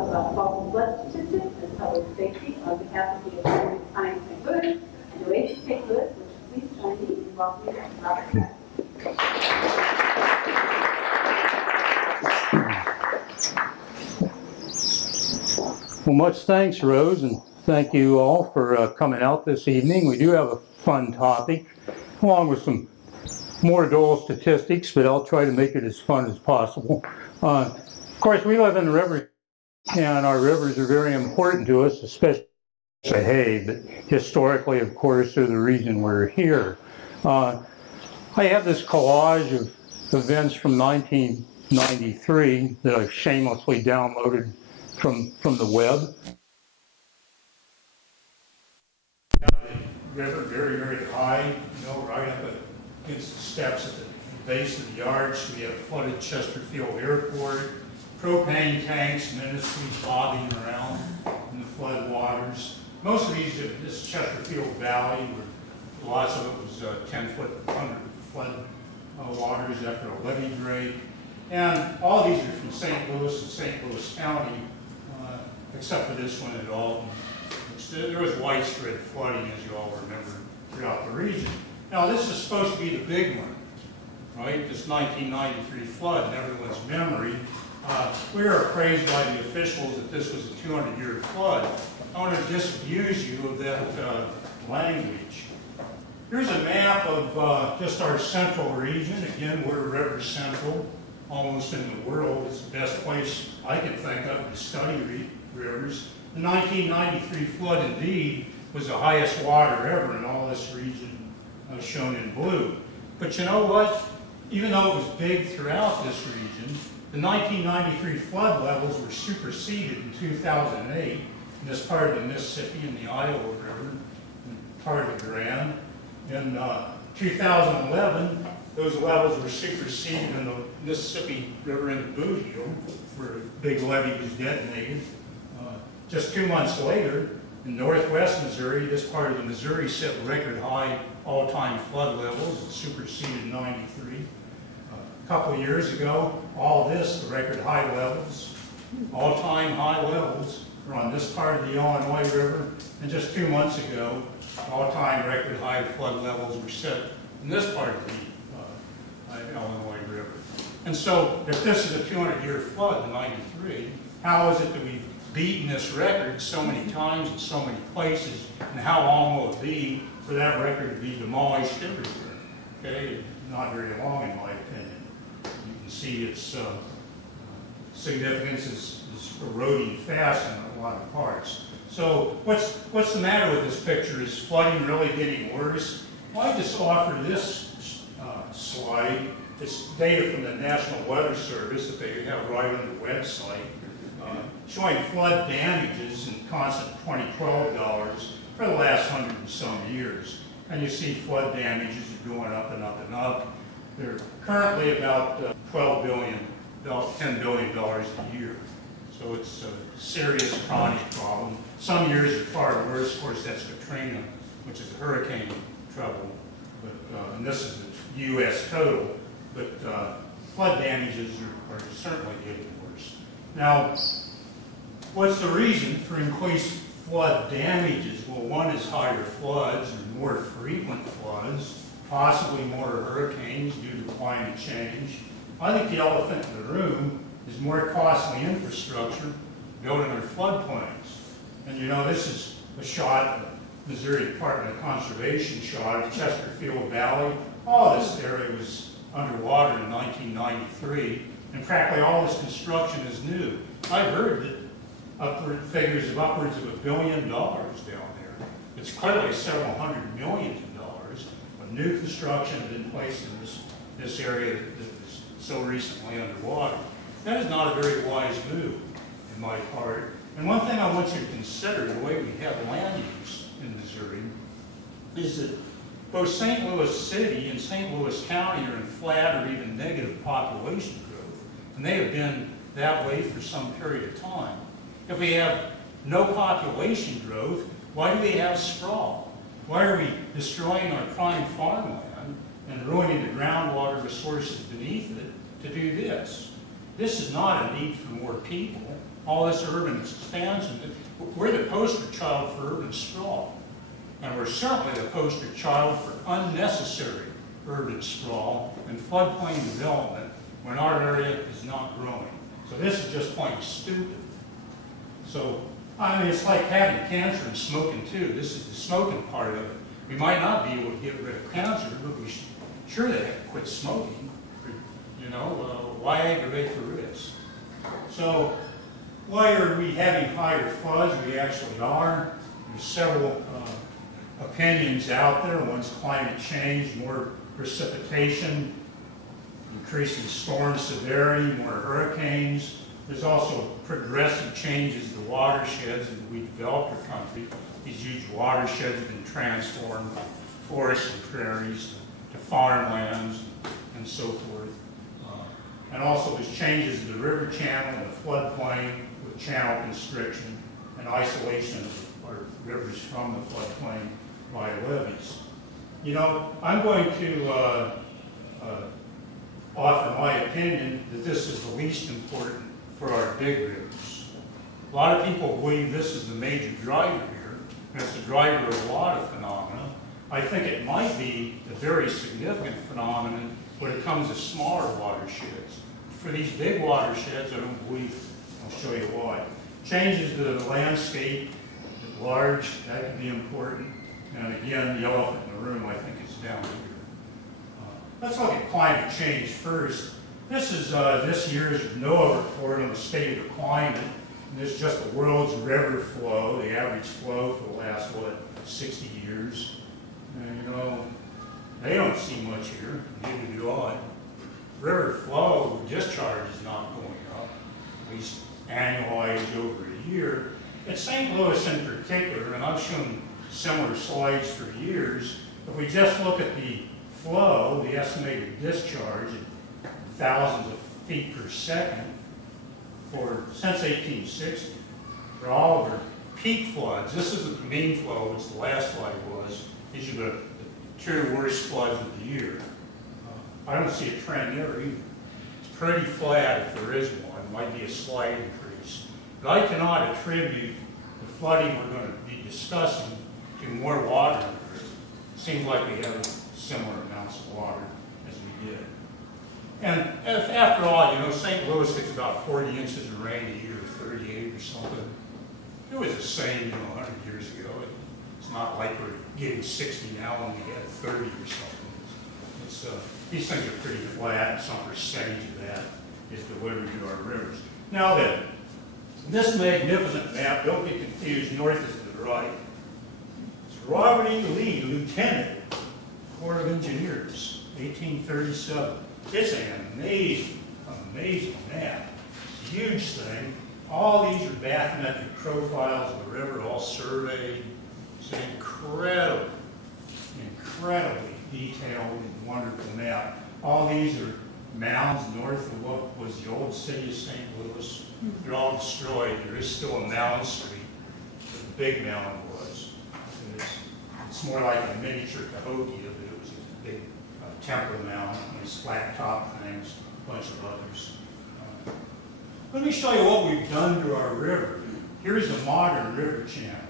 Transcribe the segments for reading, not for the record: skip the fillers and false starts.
talk about false flood statistics and public safety on behalf of the Authority of Science and Good and Oasis St. Louis, which please join me in welcoming Robert. Well, much thanks, Rose, and thank you all for coming out this evening. We do have a fun topic, along with some more dull statistics, but I'll try to make it as fun as possible. Of course, we live in the river, and our rivers are very important to us, especially behave, but historically, of course, they're the reason we're here. I have this collage of events from 1993 that I've shamelessly downloaded from the web. The river very, very high, right up against the steps at the base of the arch. We have flooded Chesterfield Airport, propane tanks, ministries bobbing around in the flood waters. Most of these, this Chesterfield Valley, where lots of it was 10 foot under flood waters after a levee break. And all these are from St. Louis and St. Louis County, except for this one at Alton. There was widespread flooding, as you all remember, throughout the region. Now, this is supposed to be the big one, right? This 1993 flood in everyone's memory. We were appraised by the officials that this was a 200-year flood. I want to disabuse you of that language. Here's a map of just our central region. Again, we're river central, almost in the world. It's the best place I can think of to study rivers. The 1993 flood, indeed, was the highest water ever in all this region, shown in blue. But you know what? Even though it was big throughout this region, the 1993 flood levels were superseded in 2008 in this part of the Mississippi and the Iowa River, and part of the Grand. In 2011, those levels were superseded in the Mississippi River in the Boot Heel, where a big levee was detonated. Just 2 months later, in northwest Missouri, this part of the Missouri set record high all-time flood levels. It superseded 93. A couple of years ago, all this, the record high levels, all-time high levels, were on this part of the Illinois River. And just 2 months ago, all-time record high flood levels were set in this part of the Illinois River. And so, if this is a 200-year flood in 93, how is it that we've beaten this record so many times in so many places, and how long will it be for that record to be demolished everywhere? Okay, not very long in my opinion. You can see its significance is eroding fast in a lot of parts. So what's the matter with this picture? Is flooding really getting worse? Well, I just offer this slide. It's data from the National Weather Service that they have right on the website, showing flood damages in constant 2012 dollars for the last 100 and some years. And you see flood damages are going up and up and up. They're currently about $10 billion a year. So it's a serious chronic problem. Some years are far worse. Of course, that's Katrina, which is hurricane trouble. But, and this is the U.S. total. But flood damages are certainly getting worse. Now, what's the reason for increased flood damages? Well, one is higher floods and more frequent floods, possibly more hurricanes due to climate change. I think the elephant in the room is more costly infrastructure, building our floodplains. And you know, this is a shot, the Missouri Department of Conservation shot of Chesterfield Valley. All this area was underwater in 1993, and practically all this construction is new. I've heard that figures of upwards of $1 billion down there. It's clearly several hundred millions of dollars of new construction that in place in this area that was so recently underwater. That is not a very wise move in my part. And one thing I want you to consider, the way we have land use in Missouri, is that both St. Louis City and St. Louis County are in flat or even negative population growth. And they have been that way for some period of time. If we have no population growth, why do we have sprawl? Why are we destroying our prime farmland and ruining the groundwater resources beneath it to do this? This is not a need for more people. all this urban expansion. We're the poster child for urban sprawl. And we're certainly the poster child for unnecessary urban sprawl and floodplain development when our area is not growing. So this is just plain stupid. So, I mean, it's like having cancer and smoking too. This is the smoking part of it. We might not be able to get rid of cancer, but we should surely have to quit smoking. You know, why aggravate the risk? So, why are we having higher floods? We actually are. There's several opinions out there. One's climate change, more precipitation, increasing storm severity, more hurricanes. There's also progressive changes to watersheds as we developed our country. These huge watersheds have been transformed from forests and prairies to farmlands and so forth. And also there's changes to the river channel and the floodplain with channel constriction and isolation of our rivers from the floodplain by levees. You know, I'm going to offer my opinion that this is the least important for our big rivers. A lot of people believe this is the major driver here, and it's the driver of a lot of phenomena. I think it might be a very significant phenomenon when it comes to smaller watersheds. For these big watersheds, I don't believe, I'll show you why. Changes to the landscape at large, that can be important. And again, the elephant in the room, I think, is down here. Let's look at climate change first. This is this year's NOAA report on the state of the climate. And this is just the world's river flow, the average flow for the last, 60 years. And you know, they don't see much here, neither do I. River flow, discharge is not going up, at least annualized over a year. At St. Louis in particular, and I've shown similar slides for years, if we just look at the flow, the estimated discharge at thousands of feet per second since 1860, for all of our peak floods, this isn't the mean flow, which the last slide was, these are the two worst floods of the year. I don't see a trend there either. It's pretty flat if there is one. It might be a slight increase. But I cannot attribute the flooding we're going to be discussing to more water in the river. It seems like we have similar amounts of water as we did. And after all, you know, St. Louis gets about 40 inches of rain a year, 38 or something. It was the same, you know, 100 years ago. It's not like we're getting 60 now when we had 30 or something. These things are pretty flat, and some percentage of that is delivered to our rivers. Now then, this magnificent map, don't get confused, north is to the right. It's Robert E. Lee, Lieutenant, Corps of Engineers, 1837. It's an amazing, amazing map. It's a huge thing. All these are bathymetric profiles of the river, all surveyed. It's an incredibly detailed and wonderful map. All these are mounds north of what was the old city of St. Louis. They're all destroyed. There is still a mound street where the big mound was. It's more like a miniature Cahokia, but it was a big temporal mound, these flat top things, a bunch of others. Let me show you what we've done to our river. Here's a modern river channel.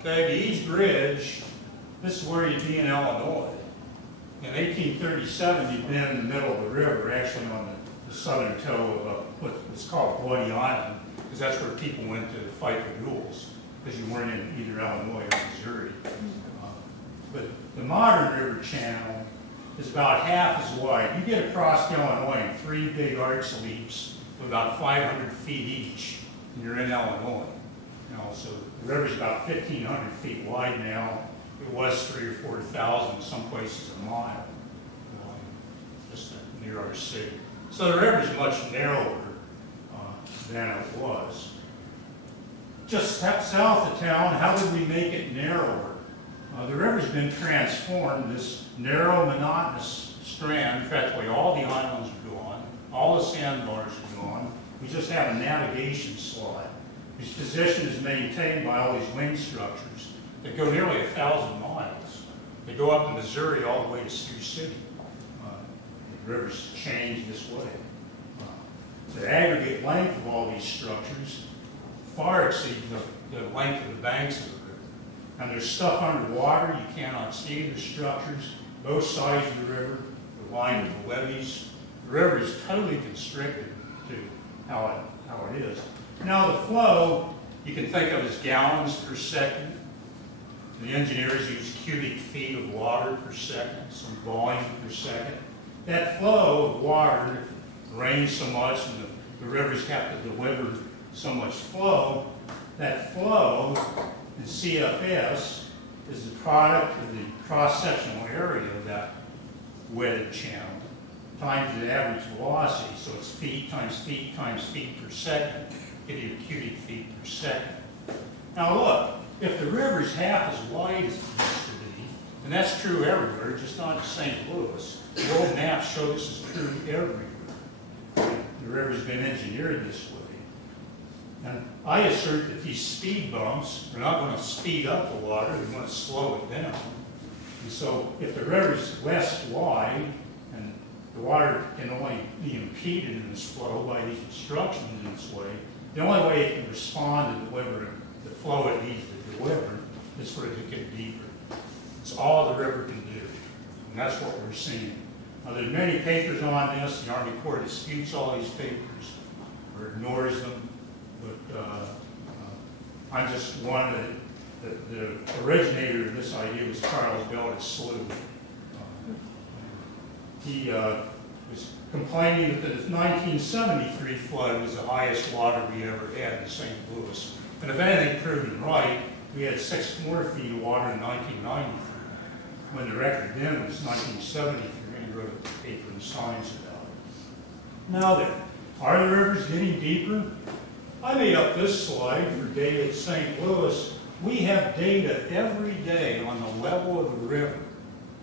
Okay, the East Bridge, this is where you'd be in Illinois. In 1837, you'd been in the middle of the river, actually on the southern toe of what's called Bloody Island, because that's where people went to fight the duels, because you weren't in either Illinois or Missouri. But the modern river channel is about half as wide. You get across Illinois in 3 big arch leaps of about 500 feet each, and you're in Illinois. You know, so the river's about 1,500 feet wide now. It was 3,000 or 4,000, some places a mile, just near our city. So the river is much narrower than it was. Just south of town, how did we make it narrower? The river's been transformed. This narrow, monotonous strand, practically all the islands are gone, all the sandbars are gone. We just have a navigation slide, whose position is maintained by all these wing structures that go nearly 1,000 miles. They go up to Missouri all the way to Sioux City. The river's changed this way. the aggregate length of all these structures far exceeds the length of the banks of the river. And there's stuff underwater you cannot see. There's structures, both sides of the river, the line of the levees. The river is totally constricted to how it is. Now the flow, you can think of as gallons per second. The engineers use cubic feet of water per second, some volume per second. That flow of water, it rains so much and the rivers have to deliver so much flow. That flow in CFS is the product of the cross-sectional area of that wetted channel times the average velocity. So it's feet times feet times feet per second, give you cubic feet per second. Now look, if the river is half as wide as it used to be, and that's true everywhere, just not in St. Louis. The old maps show this is true everywhere. The river's been engineered this way. And I assert that these speed bumps are not going to speed up the water, they're going to slow it down. And so if the river's less wide, and the water can only be impeded in its flow by these obstructions in this way, the only way it can respond to deliver the flow it needs to deliver is for it to get deeper. It's all the river can do, and that's what we're seeing. Now, there's many papers on this. The Army Corps disputes all these papers or ignores them, but I'm just one that the originator of this idea was Charles Beltis Slough. He was complaining that the 1973 flood was the highest water we ever had in St. Louis. And if anything proved him right, we had 6 more feet of water in 1993, when the record then was 1973, and he wrote a paper in Science about it. Now then, are the rivers getting deeper? I made up this slide for data at St. Louis. We have data every day on the level of the river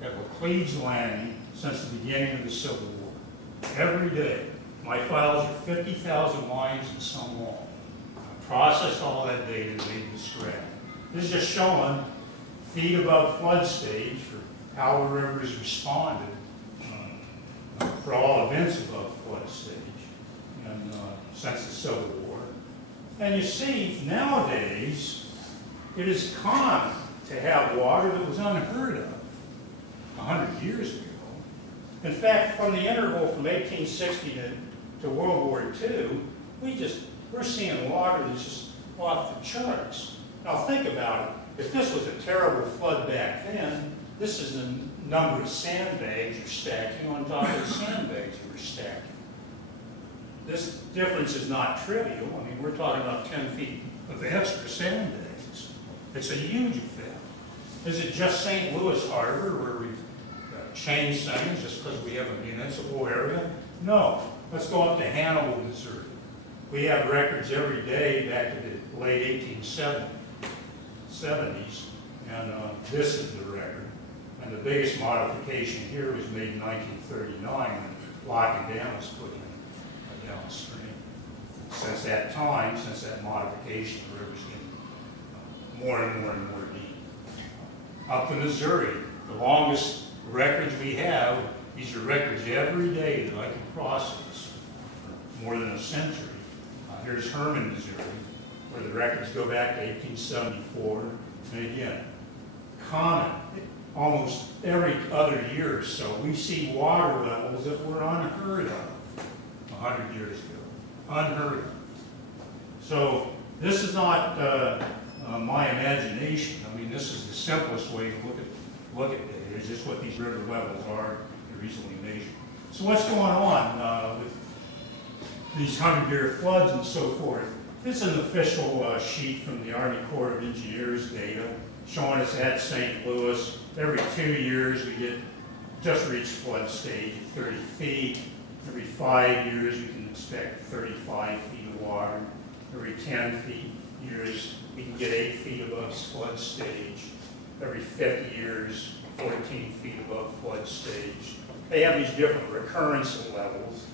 at Laclede's Landing since the beginning of the Civil War. Every day. My files are 50,000 lines and some long. I processed all that data and made this graph. This is just showing feet above flood stage for how the river has responded for all events above flood stage and since the Civil War. And you see, nowadays, it is common to have water that was unheard of 100 years ago. In fact, from the interval from 1860 to World War II, we're seeing water that's just off the charts. Now think about it. If this was a terrible flood back then, this is the number of sandbags you're stacking on top of the sandbags you were stacking. This difference is not trivial. I mean, we're talking about 10 feet of extra sandbags. It's a huge effect. Is it just St. Louis Harbor where we've changed things just because we have a municipal area? No. Let's go up to Hannibal, Missouri. We have records every day back to the late 1870s, and this is the record. And the biggest modification here was made in 1939 when Lock and Dam was put in downstream. Since that time, since that modification, the river's getting more and more and more deep. Up to Missouri, the longest records we have, these are records every day that I can process for more than a century. Here's Herman, Missouri, where the records go back to 1874. And again, common, almost every other year or so, we see water levels that were unheard of 100 years ago. Unheard of. So this is not my imagination. I mean, this is the simplest way to look at data. It's just what these river levels are. They're easily measured. So what's going on with these 100-year floods and so forth? This is an official sheet from the Army Corps of Engineers data showing us at St. Louis. Every 2 years we get just reach flood stage at 30 feet. Every 5 years we can expect 35 feet of water. Every 10 years we can get 8 feet above flood stage. Every 50 years, 14 feet above flood stage. They have these different recurrence levels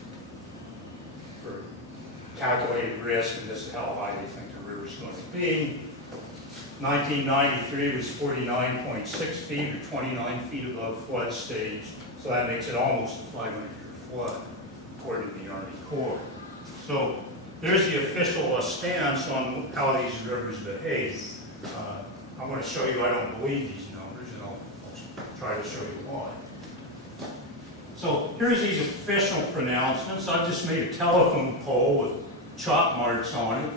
for calculated risk, and this is how high they think the river's going to be. 1993 was 49.6 feet, or 29 feet above flood stage, so that makes it almost a 500-year flood, according to the Army Corps. So there's the official stance on how these rivers behave. I'm going to show you I don't believe these numbers, and I'll try to show you why. So here's these official pronouncements. I've just made a telephone pole with chalk marks on it.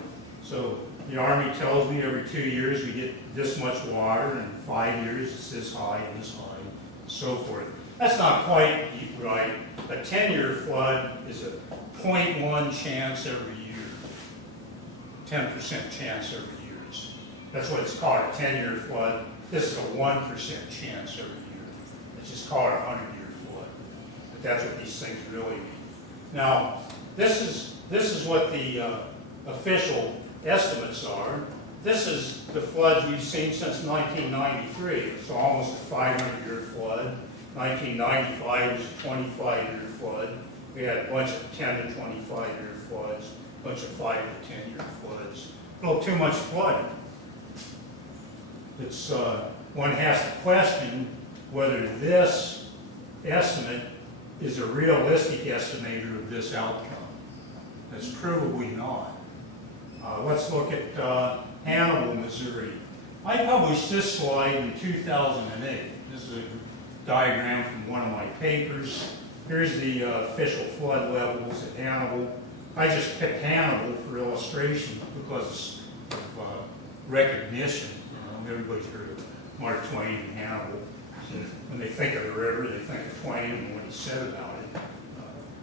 So the Army tells me every 2 years we get this much water, and in 5 years it's this high and this high, and so forth. That's not quite right. A 10-year flood is a 0.1 chance every year, 10% chance every year. That's what it's called, a 10-year flood. This is a 1% chance every year. It's just called a 100-year flood. But that's what these things really mean. Now, this is what the official estimates are. This is the floods we've seen since 1993. It's almost a 500-year flood. 1995 was a 25-year flood. We had a bunch of 10 to 25-year floods, a bunch of 5 to 10-year floods. A little too much flooding. It's, one has to question whether this estimate is a realistic estimator of this outcome. That's probably not. Let's look at Hannibal, Missouri. I published this slide in 2008. This is a diagram from one of my papers. Here's the official flood levels at Hannibal. I just picked Hannibal for illustration because of recognition. Everybody's heard of Mark Twain and Hannibal. So when they think of the river, they think of Twain and what he said about it.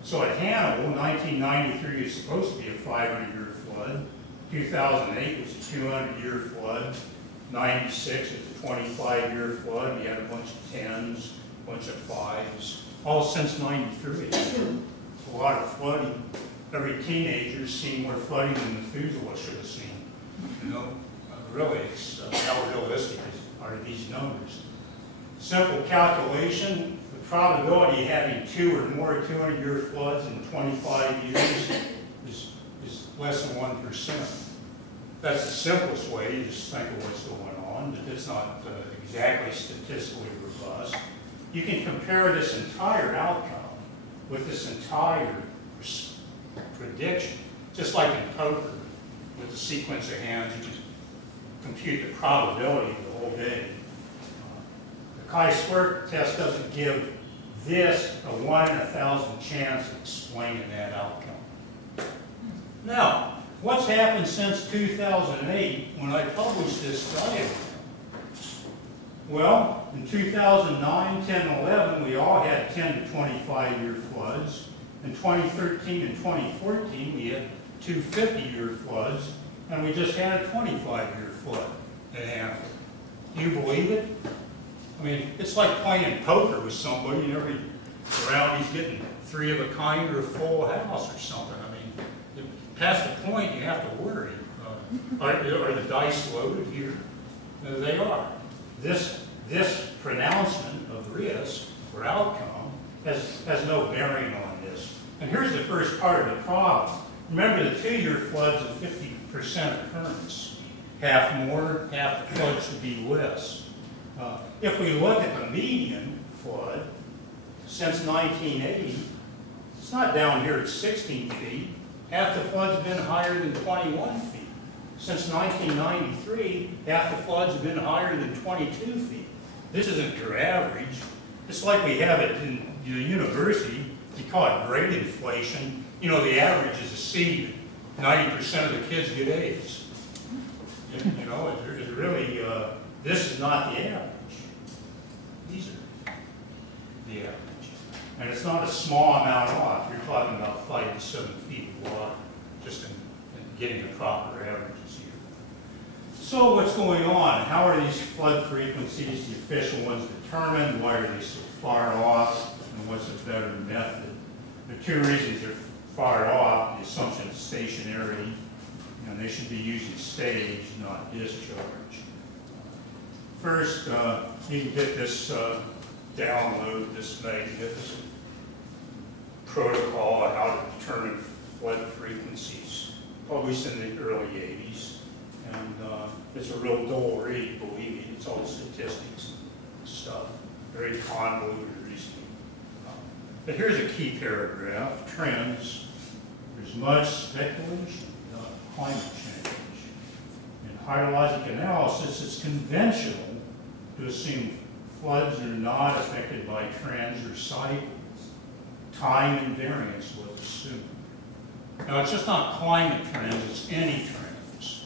So at Hannibal, 1993 is supposed to be a 500-year flood. 2008 was a 200-year flood. 96 is a 25-year flood. We had a bunch of 10s, a bunch of 5s, all since 93. A lot of flooding. Every teenager's seen more flooding than Methuselah should have seen. You know, really, it's how realistic are these numbers. Simple calculation, the probability of having 2 or more 200-year floods in 25 years is less than 1%. That's the simplest way to just think of what's going on, but it's not exactly statistically robust. You can compare this entire outcome with this entire prediction, just like in poker, with the sequence of hands, you just compute the probability of the whole game. The chi-square test doesn't give this a 1 in 1,000 chance of explaining that outcome. Now, what's happened since 2008 when I published this diagram? Well, in 2009, 10, and 11, we all had 10 to 25-year floods. In 2013 and 2014, we had 2 50-year floods, and we just had a 25-year flood in Hannibal. Do you believe it? I mean, it's like playing poker with somebody, and every round he's getting 3 of a kind or a full house or something. I mean, past the point, you have to worry. Are the dice loaded here? No, they are. This pronouncement of risk or outcome has no bearing on this. And here's the first part of the problem. Remember, the 2-year floods of 50% occurrence. Half more, half the flood should be less. If we look at the median flood since 1980, it's not down here at 16 feet. Half the flood's been higher than 21 feet. Since 1993, half the floods have been higher than 22 feet. This isn't your average. It's like we have it in the university. You call it grade inflation. You know, the average is a C. 90% of the kids get A's. You know, it's really, this is not the average. These are the average. And it's not a small amount off. You're talking about 5 to 7 feet of water, just in getting the proper averages here. So what's going on? How are these flood frequencies, the official ones, determined? Why are they so far off? And what's a better method? The 2 reasons they're far off: the assumption of stationarity, and they should be using stage, not discharge. First, you can get this, download this magnificent protocol on how to determine flood frequencies, published in the early 80s. And it's a real dull read, believe me. It's all statistics and stuff. Very convoluted reasoning. But here's a key paragraph: trends. There's There's much speculation about climate change. In hydrologic analysis, it's conventional to assume floods are not affected by trends or cycles. Time invariance was assumed. Now, it's just not climate trends, it's any trends.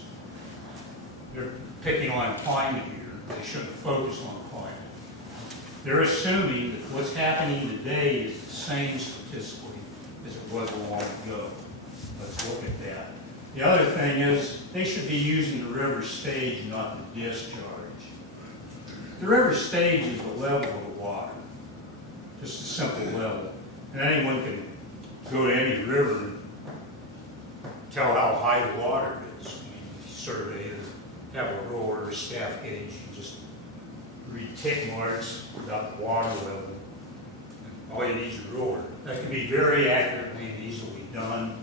They're picking on climate here. They shouldn't focus on climate. They're assuming that what's happening today is the same statistically as it was a long ago. Let's look at that. The other thing is they should be using the river stage, not the discharge. The river stage is the level of the water, just a simple level. And anyone can go to any river and tell how high the water is. I mean, if you survey it, have a ruler or a staff gauge, you just read tick marks about the water level. All you need is a ruler. That can be very accurately and easily done.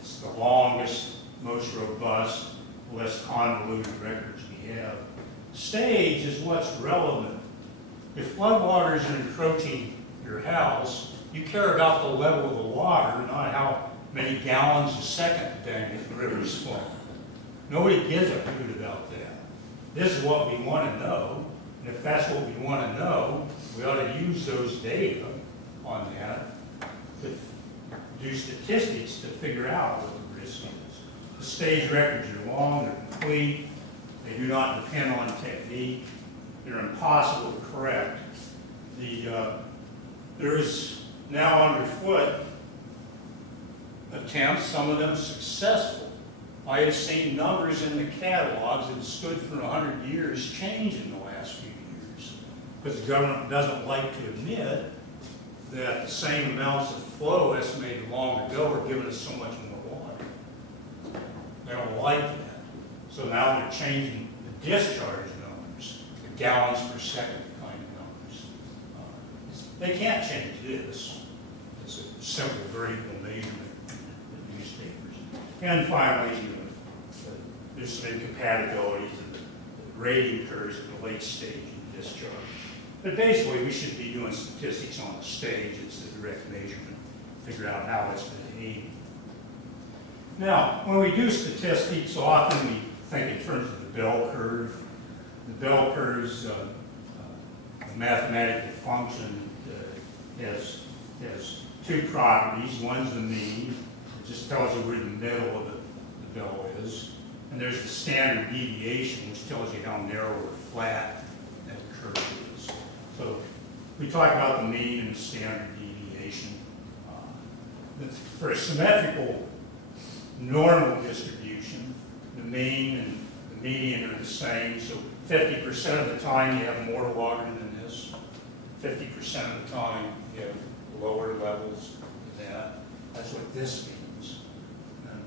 It's the longest, most robust, less convoluted records we have. Stage is what's relevant. If floodwaters are encroaching your house, you care about the level of the water, not how many gallons a second the river is flowing. Nobody gives a hoot about that. This is what we want to know, and if that's what we want to know, we ought to use those data on that to do statistics to figure out what the risk is. The stage records are long, they're complete, they do not depend on technique, they're impossible to correct. There is now underfoot attempts, some of them successful. I have seen numbers in the catalogs that have stood for 100 years change in the last few years because the government doesn't like to admit that the same amounts of flow estimated long ago are giving us so much more water. They don't like that. So now they're changing the discharge numbers, the gallons per second kind of numbers. They can't change this. It's a simple variable measurement in the newspapers. And finally, there's some incompatibilities in the grading curves at the late stage of discharge. But basically, we should be doing statistics on the stage. It's the direct measurement, figure out how it's behaving. Now, when we do statistics, often we think in terms of the bell curve. The bell curve's a mathematical function has two properties. One's the mean. It just tells you where the middle of the bell is. And there's the standard deviation, which tells you how narrow or flat that curve is. So we talk about the mean and the standard deviation. For a symmetrical normal distribution, the mean and the median are the same. So 50% of the time you have more water than this. 50% of the time you have lower levels than that. That's what this means. And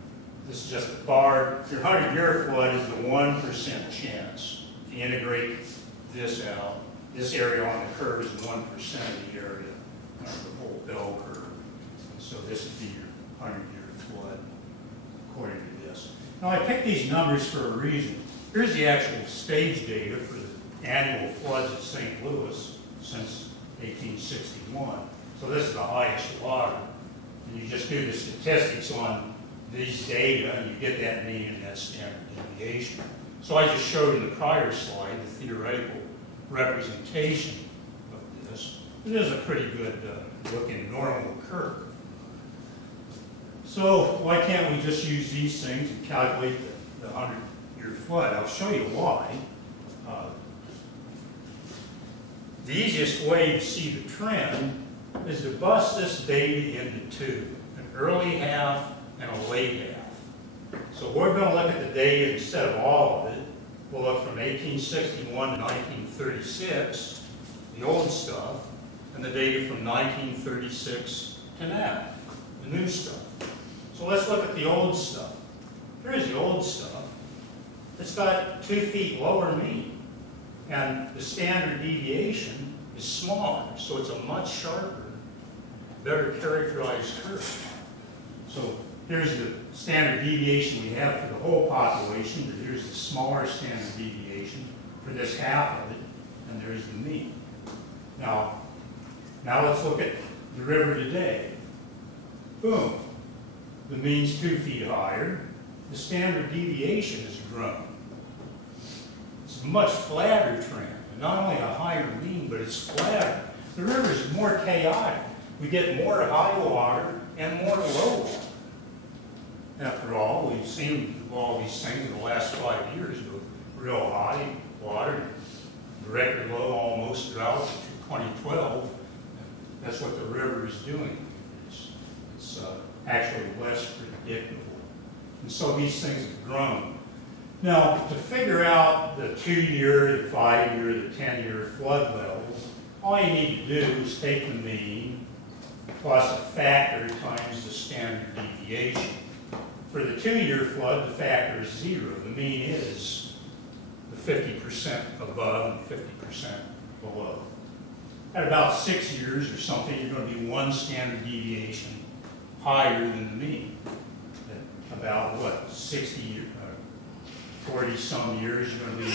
this is just a bar. Your 100-year flood is the 1% chance. If you integrate this out, this area on the curve is 1% of the area of the whole bell curve. And so this would be your 100-year flood, according to this. Now, I picked these numbers for a reason. Here's the actual stage data for the annual floods at St. Louis since 1861. So this is the highest water. And you just do the statistics on these data, and you get that mean and that standard deviation. So I just showed in the prior slide the theoretical representation of this. It is a pretty good looking normal curve. So why can't we just use these things and calculate the 100-year flood? I'll show you why. The easiest way to see the trend is to bust this data into two, an early half and a late half. So we're going to look at the data instead of all of it. We'll look from 1861 to 1936, the old stuff, and the data from 1936 to now, the new stuff. So let's look at the old stuff. Here's the old stuff. It's got 2 feet lower mean, and the standard deviation is smaller, so it's a much sharper, better characterized curve. So here's the standard deviation we have for the whole population, but here's the smaller standard deviation for this half of it, and there's the mean. Now let's look at the river today. Boom. the mean's 2 feet higher, the standard deviation has grown. It's a much flatter trend. And not only a higher mean, but it's flatter. The river is more chaotic. We get more high water and more low water. After all, we've seen all these things in the last 5 years with real high water, record low almost drought to 2012. That's what the river is doing. It's actually less predictable. And so these things have grown. Now, to figure out the 2-year, the 5-year, the 10-year flood levels, all you need to do is take the mean plus a factor times the standard deviation. For the 2-year flood, the factor is 0. The mean is the 50% above and 50% below. At about 6 years or something, you're going to be 1 standard deviation higher than the mean. At about, what, 40 some years, you're going to be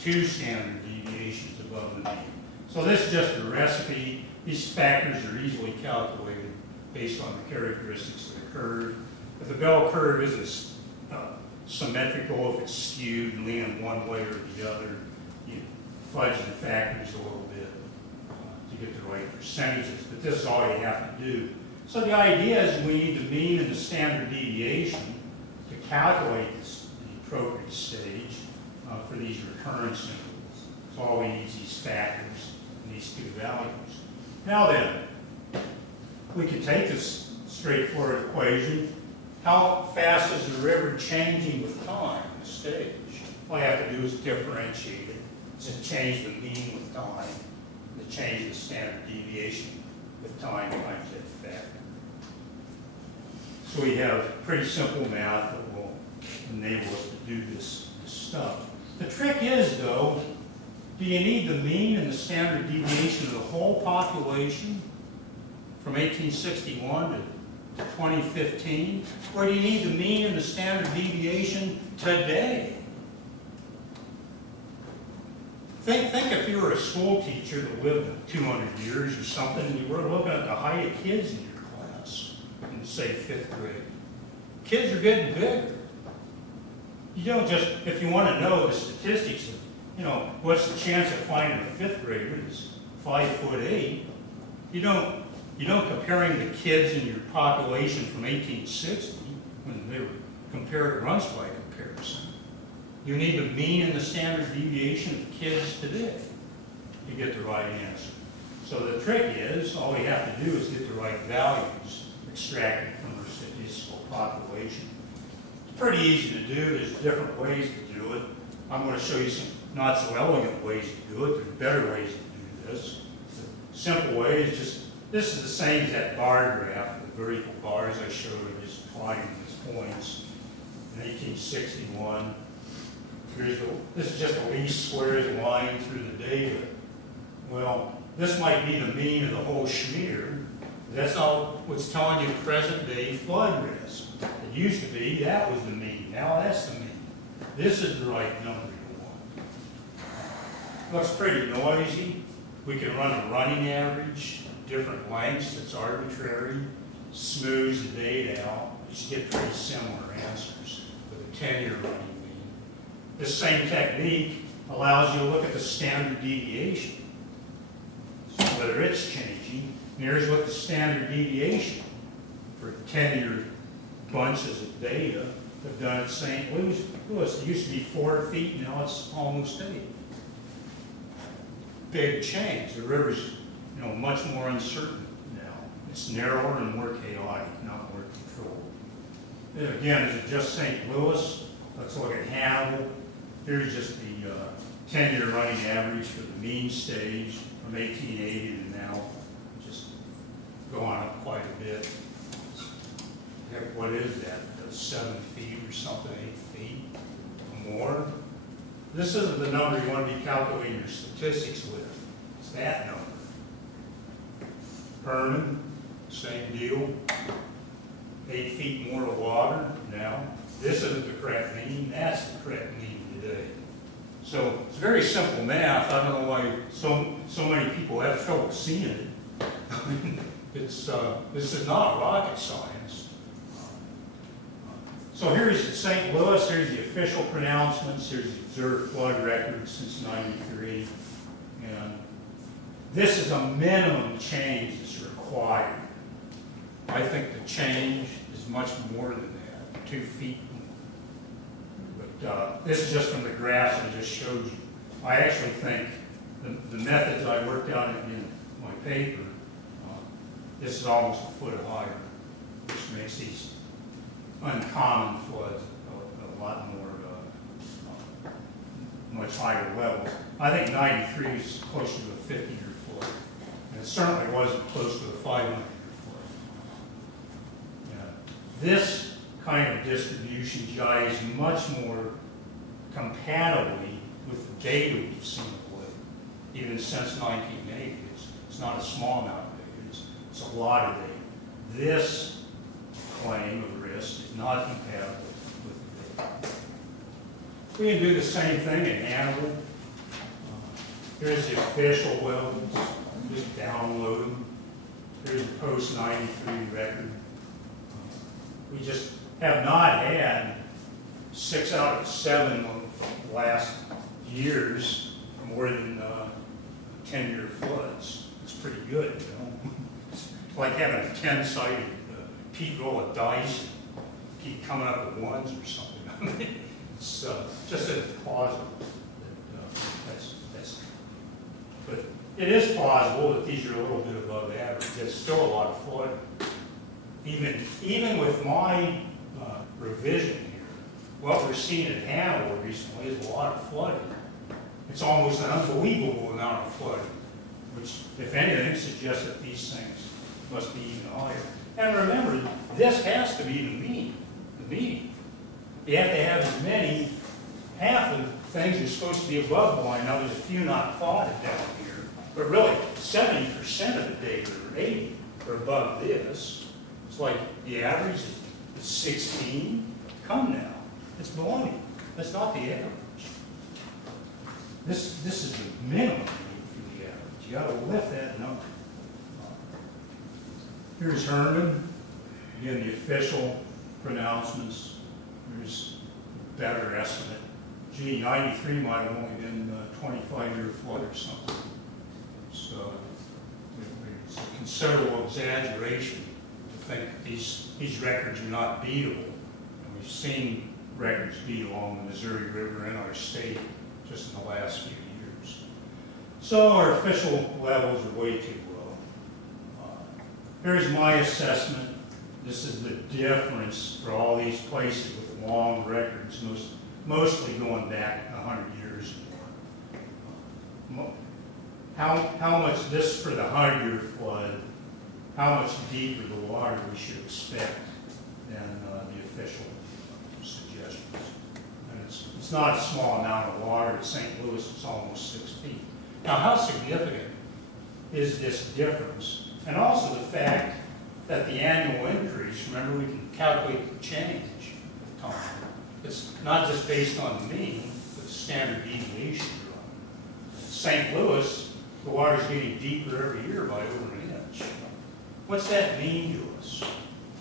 2 standard deviations above the mean. So this is just a recipe. These factors are easily calculated based on the characteristics of the curve. If the bell curve isn't symmetrical, if it's skewed and leaning one way or the other, you fudge the factors a little bit to get the right percentages. But this is all you have to do. So the idea is we need the mean and the standard deviation to calculate the appropriate stage for these recurrence intervals. So all we need is these factors and these 2 values. Now then, we can take this straightforward equation. How fast is the river changing with time, the stage? All you have to do is differentiate it. Just change the mean with time, and to change the standard deviation with time times that factor. So we have pretty simple math that will enable us to do this stuff. The trick is, though, do you need the mean and the standard deviation of the whole population from 1861 to 2015? Or do you need the mean and the standard deviation today? Think if you were a school teacher that lived 200 years or something, and you were looking at the height of kids in your class in, say, 5th grade. Kids are getting bigger. You don't just, if you want to know the statistics of, what's the chance of finding a 5th grader that's 5'8", you don't comparing the kids in your population from 1860 when they were compared to runs by comparison. You need the mean and the standard deviation of kids today to get the right answer. So the trick is, all we have to do is get the right values extracted from our statistical population. It's pretty easy to do. There's different ways to do it. I'm going to show you some not so elegant ways to do it. There's better ways to do this. The simple way is just, this is the same as that bar graph, the vertical bars I showed you, just plotting these points. In 1861, this is just the least squares line through the data. Well, this might be the mean of the whole schmear. That's not what's telling you present day flood risk. It used to be, that was the mean. Now that's the mean. This is the right number you want. Looks pretty noisy. We can run a running average, different lengths, that's arbitrary, smooths the data out. You should get pretty similar answers with a 10-year running mean. This same technique allows you to look at the standard deviation, so whether it's changing. And here's what the standard deviation for 10-year bunches of data have done at St. Louis. It used to be 4 feet, now it's almost 8. Big change. The river's much more uncertain now. It's narrower and more chaotic, not more controlled. And again, is it just St. Louis? Let's look at Hannibal. Here's just the 10-year running average for the mean stage from 1880 to now, just going up quite a bit. Heck, what is that? 7 feet or something, 8 feet or more? This isn't the number you want to be calculating your statistics with. It's that number. Herman, same deal. 8 feet more of water now. This isn't the correct mean, that's the correct mean today. So it's very simple math. I don't know why so many people have trouble seeing it. This is not rocket science. So here's St. Louis, here's the official pronouncements, here's the observed flood record since '93. And this is a minimum change that's required. I think the change is much more than that, 2 feet. But this is just from the graphs I just showed you. I actually think the methods I worked out in my paper, this is almost a foot higher, which makes these uncommon floods a lot more, much higher levels. I think 93 is close to a 50-year flood, and it certainly wasn't close to a 500-year flood. This kind of distribution jives much more compatibly with the data we've seen of late, even since 1980. It's not a small amount of data, it's a lot of data. This claim of risk is not compatible with the data. We can do the same thing in Hannibal. Here's the official levels, just download them. Here's the post-93 record. We just have not had 6 out of 7 of the last years more than 10-year floods. It's pretty good, you know. It's like having a 10-sided peak roll of dice and keep coming up with ones or something. It's just a plausible. But it is plausible that these are a little bit above average. There's still a lot of flooding. Even with my revision here, what we're seeing at Hannibal recently is a lot of flooding. It's almost an unbelievable amount of flooding, which, if anything, suggests that these things must be even higher. And remember, this has to be the mean. You have to have as many, half of things are supposed to be above the line. Now, there's a few not plotted down here, but really 70% of the data, or 80, are above this. It's like the average is 16. Come now, it's baloney. That's not the average. This is the minimum for the average. You got to lift that number. Here's Herman. Again, the official pronouncements. There's a better estimate. Gee, 93 might have only been a 25-year flood or something. So it's a considerable exaggeration to think that these records are not beatable. And we've seen records beat along the Missouri River in our state just in the last few years. So our official levels are way too low. Here's my assessment. This is the difference for all these places with long records, mostly going back 100 years or more. How much this for the 100-year flood, how much deeper the water we should expect than the official suggestions. And it's not a small amount of water. At St. Louis, it's almost 6 feet. Now, how significant is this difference? And also the fact that the annual increase, remember, we can calculate the change of time. It's not just based on the mean, but the standard deviation. St. Louis, the water's getting deeper every year by over an inch. What's that mean to us?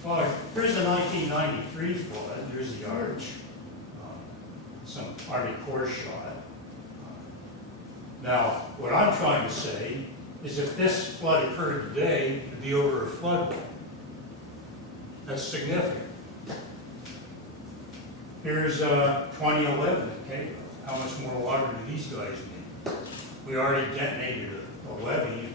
Well, here's the 1993 flood. There's the arch. Some Arctic core shot. Now, what I'm trying to say is if this flood occurred today, it'd be over a floodway. That's significant. Here's 2011, okay? How much more water do these guys need? We already detonated a levee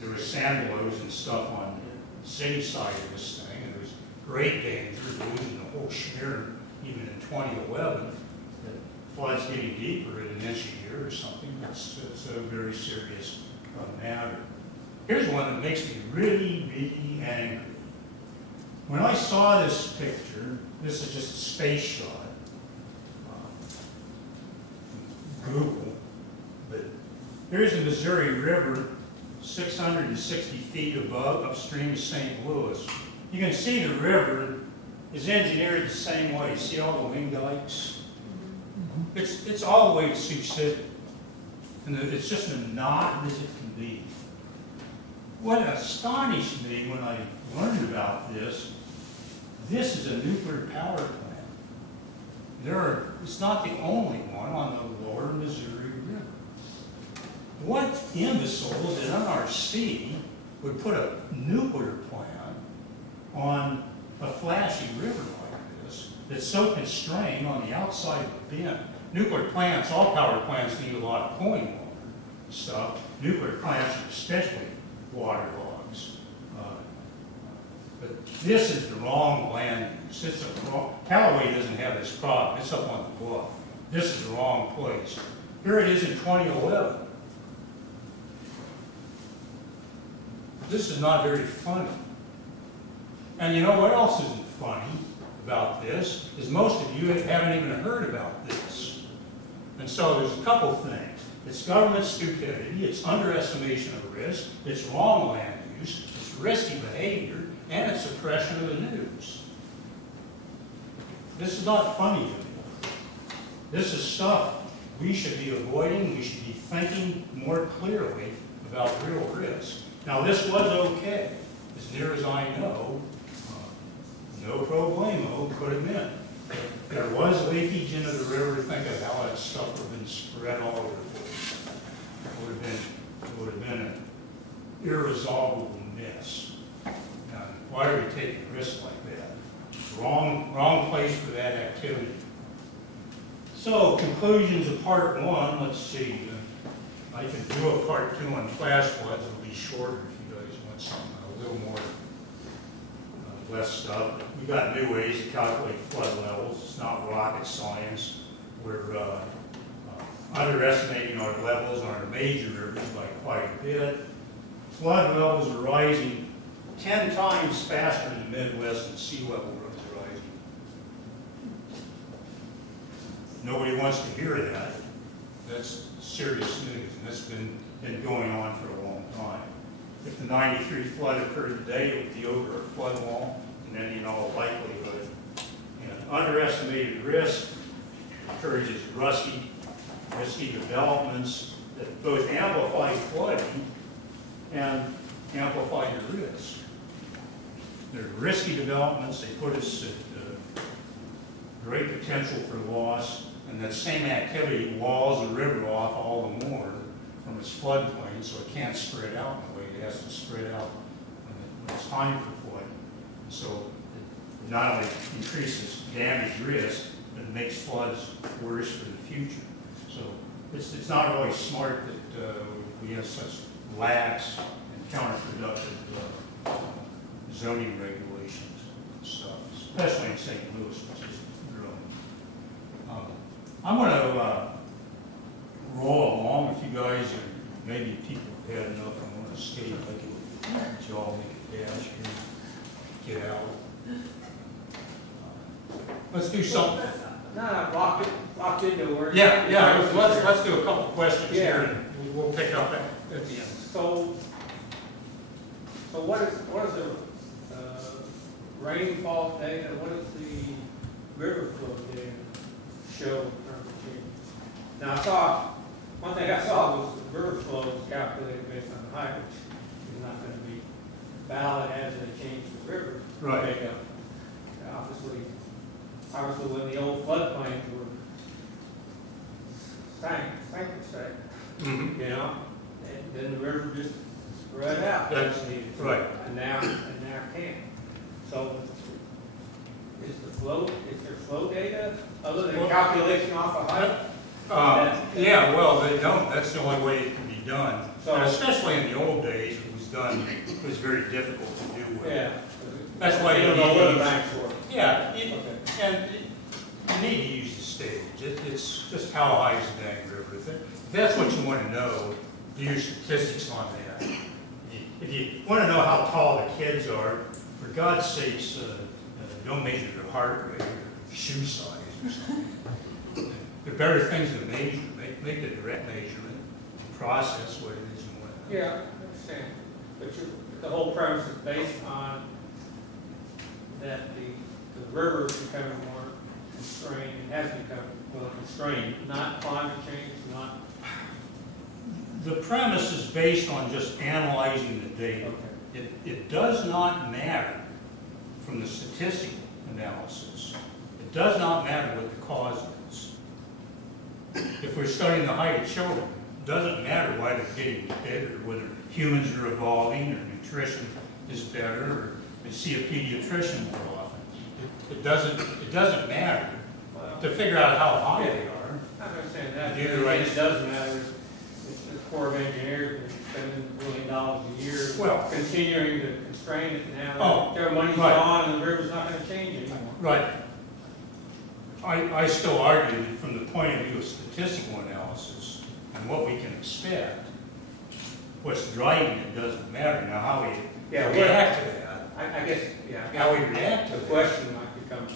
there were sand blows and stuff on the city side of this thing, and there was great danger of losing the whole schmear even in 2011. The flood's getting deeper at an inch a year or something. It's a very serious matter. Here's one that makes me really, really angry. When I saw this picture, this is just a space shot, Google, but here's the Missouri River, 660 feet above, upstream of St. Louis. You can see the river is engineered the same way. See all the wing dikes? It's all the way to Sioux City. And it's just monotonous as it can be. What astonished me when I learned about this, This is a nuclear power plant. It's not the only one on the lower Missouri River. What imbeciles in NRC would put a nuclear plant on a flashy river like this that's so constrained on the outside of the bend? Nuclear plants, all power plants need a lot of cooling water and stuff. Nuclear plants are especially waterlogged. But this is the wrong land use. It's a wrong, Callaway doesn't have this problem. It's up on the bluff. This is the wrong place. Here it is in 2011. This is not very funny. And you know what else isn't funny about this? Is most of you haven't even heard about this. And so there's a couple things. It's government stupidity, it's underestimation of risk, it's wrong land use, it's risky behavior, and it's suppression of the news. This is not funny to me. This is stuff we should be avoiding. We should be thinking more clearly about real risk. Now, this was okay, as near as I know. No problemo could have been. There was leakage into the river. Think of how that stuff would have been spread all over the place. It would have been an irresolvable mess. Now, why are we taking a risk like that? Wrong place for that activity. So, conclusions of part one. Let's see. I can do a part two on flash floods. It'll be shorter if you guys want something a little more, less stuff. We've got new ways to calculate flood levels. It's not rocket science. We're underestimating our levels on our major rivers by quite a bit. Flood levels are rising 10 times faster in the Midwest than sea level are rising. Nobody wants to hear that. That's serious news, and that's been going on for a long time. If the 93 flood occurred today, it would be over a flood wall, and then in all likelihood. And underestimated risk encourages risky developments that both amplify flooding and amplify your risk. They're risky developments. They put us at great potential for loss, and that same activity walls the river off all the more from its floodplain, so it can't spread out in a way. It has to spread out when it's time for flooding. So it not only increases damage risk, but it makes floods worse for the future. So it's not really smart that we have such lax and counterproductive zoning regulations and stuff, especially in St. Louis, which is growing. I'm going to roll along if you guys, or maybe people have had enough and want to stay, like y'all make a dash here, get out. Let's do something. No, rock into work. Yeah. Let's do a couple questions here, and we'll pick up at the end. So what is the rainfall data? What does the river flow data show in terms of change? Now, one thing I saw was the river flow was calculated based on the height, which is not going to be valid as they change the river. Right. Obviously, when the old floodplains were sank, you know, and then the river just spread out. That's right. And now it can't. So, is there flow data other than calculation off of height? Yeah, well, they don't. That's the only way it can be done. So, and especially in the old days, it was very difficult to do with. Yeah. That's why you don't know where the banks were. Yeah, and you need to use the stage. It's just how high is the dang river. If that's what you want to know, use statistics on that. If you want to know how tall the kids are, for God's sakes, don't measure their heart rate or shoe size or something. There are better things to measure. Make the direct measurement and process what it is you want to know. Yeah, I understand. But the whole premise is based on that the river is becoming more constrained, and has become more constrained, not climate change, not... The premise is based on just analyzing the data. Okay. It does not matter from the statistical analysis. It does not matter what the cause is. If we're studying the height of children, it doesn't matter why they're getting bigger, whether humans are evolving or nutrition is better, or they see a pediatrician more often. It doesn't matter to figure out how high they are. I understand that. Either way. It does matter. The Corps of Engineers are spending $1 billion a year, Well, continuing to constrain it now. Their money's right. gone and the river's not going to change anymore. Right. I still argue that from the point of view of statistical analysis and what we can expect, what's driving it doesn't matter. Now, how we react to that, I guess, yeah. how we react to The that. question might become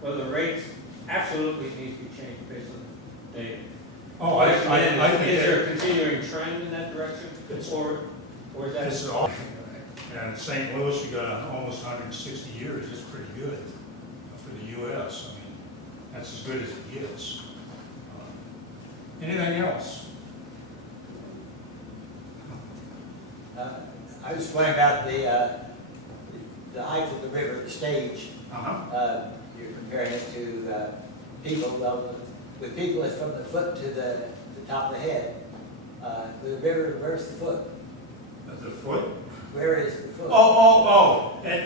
whether the rates absolutely need to be changed based on the data. Oh, I think is there a continuing trend in that direction? Or is that? This is all. And St. Louis, we got almost 160 years. That's pretty good for the U.S. I mean, that's as good as it gets. Anything else? I was wondering about the height of the river, the stage. You're comparing it to people. Well, with people, it's from the foot to the top of the head. With the river, where's the foot? The foot? Where is the foot? At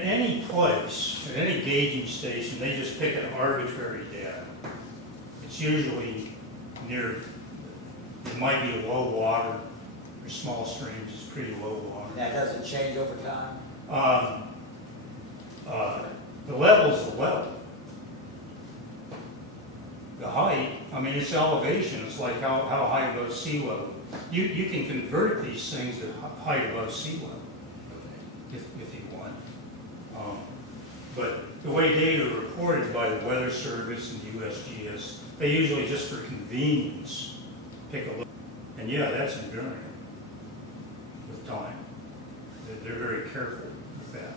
any place, at any gauging station, they just pick an arbitrary data. It's usually near, it might be low water, or small streams, it's pretty low water. That doesn't change over time? The level's the level. The height, I mean, it's elevation. It's like how high above sea level. You can convert these things to height above sea level if you want. But the way data are reported by the Weather Service and the USGS, they usually just for convenience pick a look. And yeah, that's enduring with time. They're very careful with that.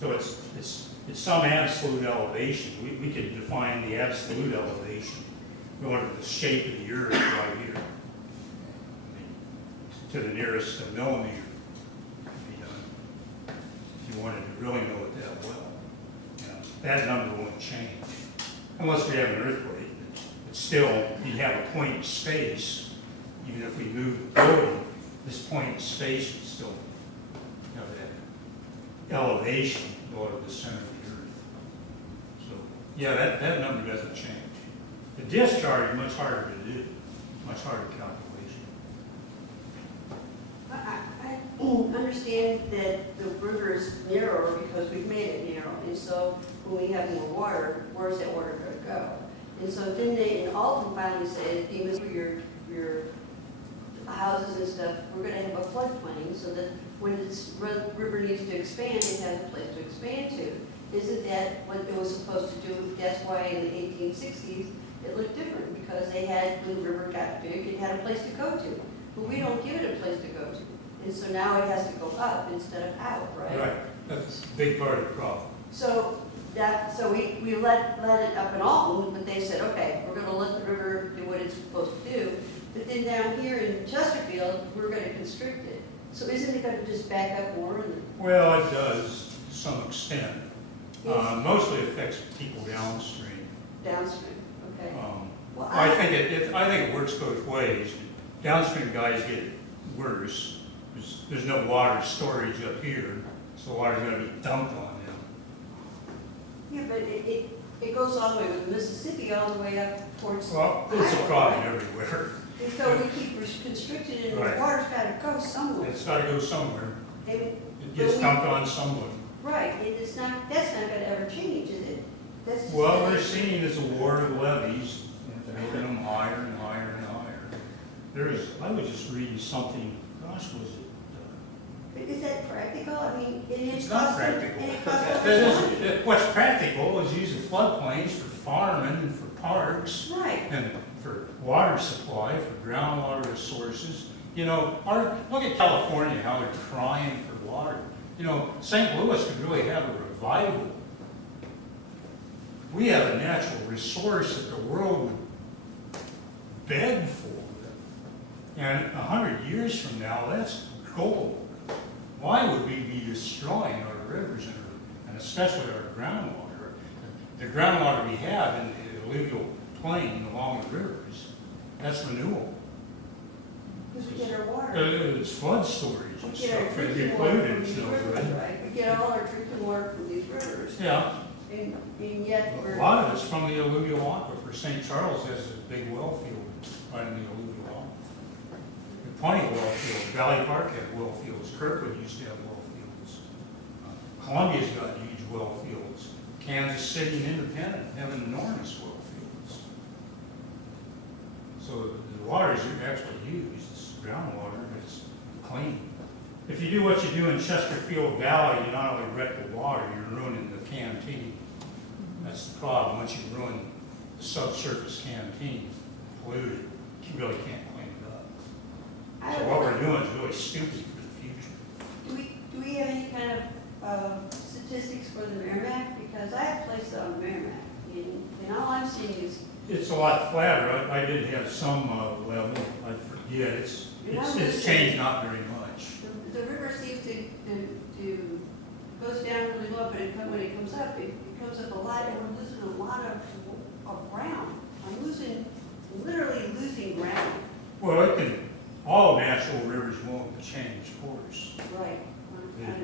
So it's some absolute elevation. We could define the absolute elevation going to the shape of the earth right here. I mean, to the nearest millimeter could be done if you wanted to really know it that well. You know, that number won't change unless we have an earthquake. But still, you have a point in space. Even if we move the building, this point in space would still have that elevation go to the center of the earth. So, yeah, that number doesn't change. The discharge is much harder to do, much harder calculation. I understand that the river is narrower because we've made it narrow, and so when we have more water, where's that water going to go? And so then they, in Alton finally said, even for your houses and stuff, we're going to have a floodplain so that when this river needs to expand, it has a place to expand to. Isn't that what it was supposed to do? That's why in the 1860s it looked different, because they had, when the river got big, it had a place to go to. But we don't give it a place to go to. And so now it has to go up instead of out, right? Right, that's a big part of the problem. So we let it up in Alton, but they said, okay, we're going to let the river do what it's supposed to do. But then down here in Chesterfield, we're going to constrict it. So isn't it going to just back up more? Well, it does to some extent. Yes. Mostly affects people downstream. Downstream, okay. Well, I think it works both ways. Downstream guys get worse. There's no water storage up here, so water's going to be dumped on them. Yeah, but it goes all the way with Mississippi all the way up towards. Well, it's a problem everywhere. And so we keep constricted, and the water's got to go somewhere. It's got to go somewhere. And, It gets dumped on someone. right, and that's not going to ever change, is it? That's just Well, we're seeing is a war of levees, making them higher and higher and higher. I was just reading something, gosh, was it? But is that practical? I mean, It's not practical. What's practical is using floodplains for farming and for parks. Right. And for water supply, for groundwater resources. You know, look at California, how they're crying for water. You know, St. Louis could really have a revival. We have a natural resource that the world would beg for. And 100 years from now, that's gold. Why would we be destroying our the rivers and especially our groundwater. The groundwater we have in the alluvial plain along the rivers, that's renewable. Because we get our water. It's flood storage and We get our stuff. It's drinking water from included, these so, rivers, right? right? We get all our drinking water from these rivers. Yeah. And yet we're. A lot of it's from the alluvial aquifer. St. Charles has a big well field right in the alluvial aquifer. There's plenty of well fields. Valley Park had well fields. Kirkwood used to have well fields. Columbia's got huge well fields. Kansas City and Independent have enormous well fields. So the waters you actually use, it's groundwater, it's clean. If you do what you do in Chesterfield Valley, you not only wreck the water, you're ruining the canteen. That's the problem. Once you ruin the subsurface canteen, polluted, you really can't clean it up. So what we're doing is really stupid for the future. Do we have any kind of statistics for the Merrimack? Because I have places on the Merrimack, and all I'm seeing is. It's a lot flatter. I did have some level. I forget. It's changed not very much. The river seems to goes down really low, but when it comes up, it comes up a lot, and we're losing a lot of ground. Literally losing ground. Well, all natural rivers won't change course. Right.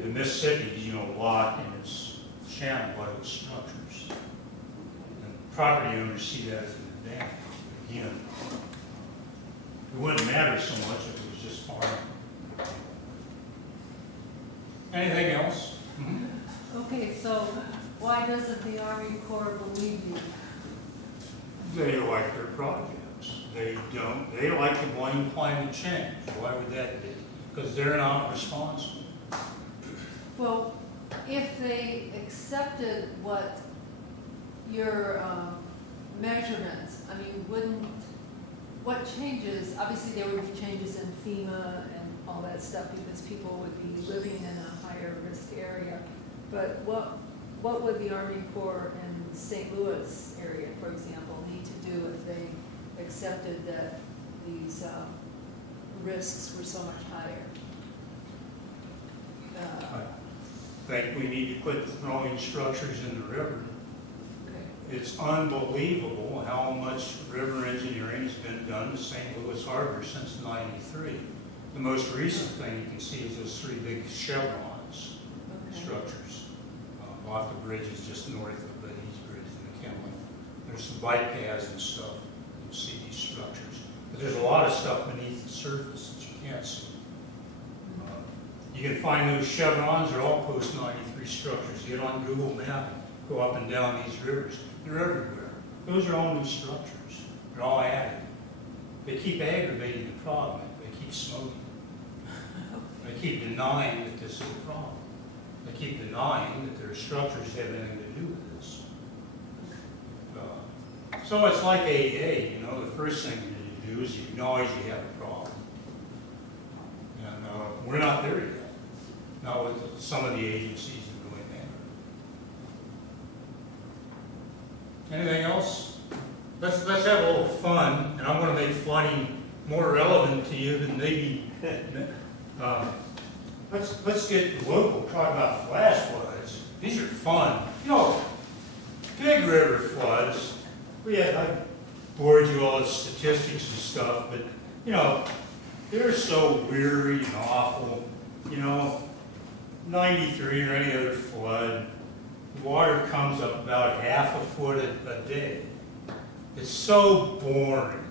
The Mississippi is, locked in its channel by those structures. And property owners see that as an advantage. Again, it wouldn't matter so much if it was just farming. Anything else? Okay, so why doesn't the Army Corps believe you? They like their projects. They don't. They like to blame climate change. Why would that be? Because they're not responsible. Well, if they accepted what your measurements, I mean, what changes, obviously there would be changes in FEMA and all that stuff because people would be living in a higher risk area. But what would the Army Corps in St. Louis area, for example, need to do if they accepted that these risks were so much higher? I think we need to quit throwing structures in the river. Okay. It's unbelievable how much river engineering has been done to St. Louis Harbor since '93. The most recent thing you can see is those three big chevrons structures off the bridges just north of the East Bridge and the Kemley. There's some bike paths and stuff. You can see these structures. But there's a lot of stuff beneath the surface that you can't see. You can find those chevrons. They're all post-'93 structures. You get on Google Map and go up and down these rivers. They're everywhere. Those are all new structures. They're all added. They keep aggravating the problem. They keep smoking. They keep denying that this is a problem. They keep denying that their structures have anything to do with this. So it's like AA, the first thing you need to do is you acknowledge you have a problem. And we're not there yet. Not with some of the agencies are doing that. Anything else? Let's have a little fun, and I'm going to make flooding more relevant to you than maybe. Let's get local. Talk about flash floods. These are fun. Big river floods. I bored you all with statistics and stuff, but they're so weary and awful. 93 or any other flood, the water comes up about half a foot a day. It's so boring.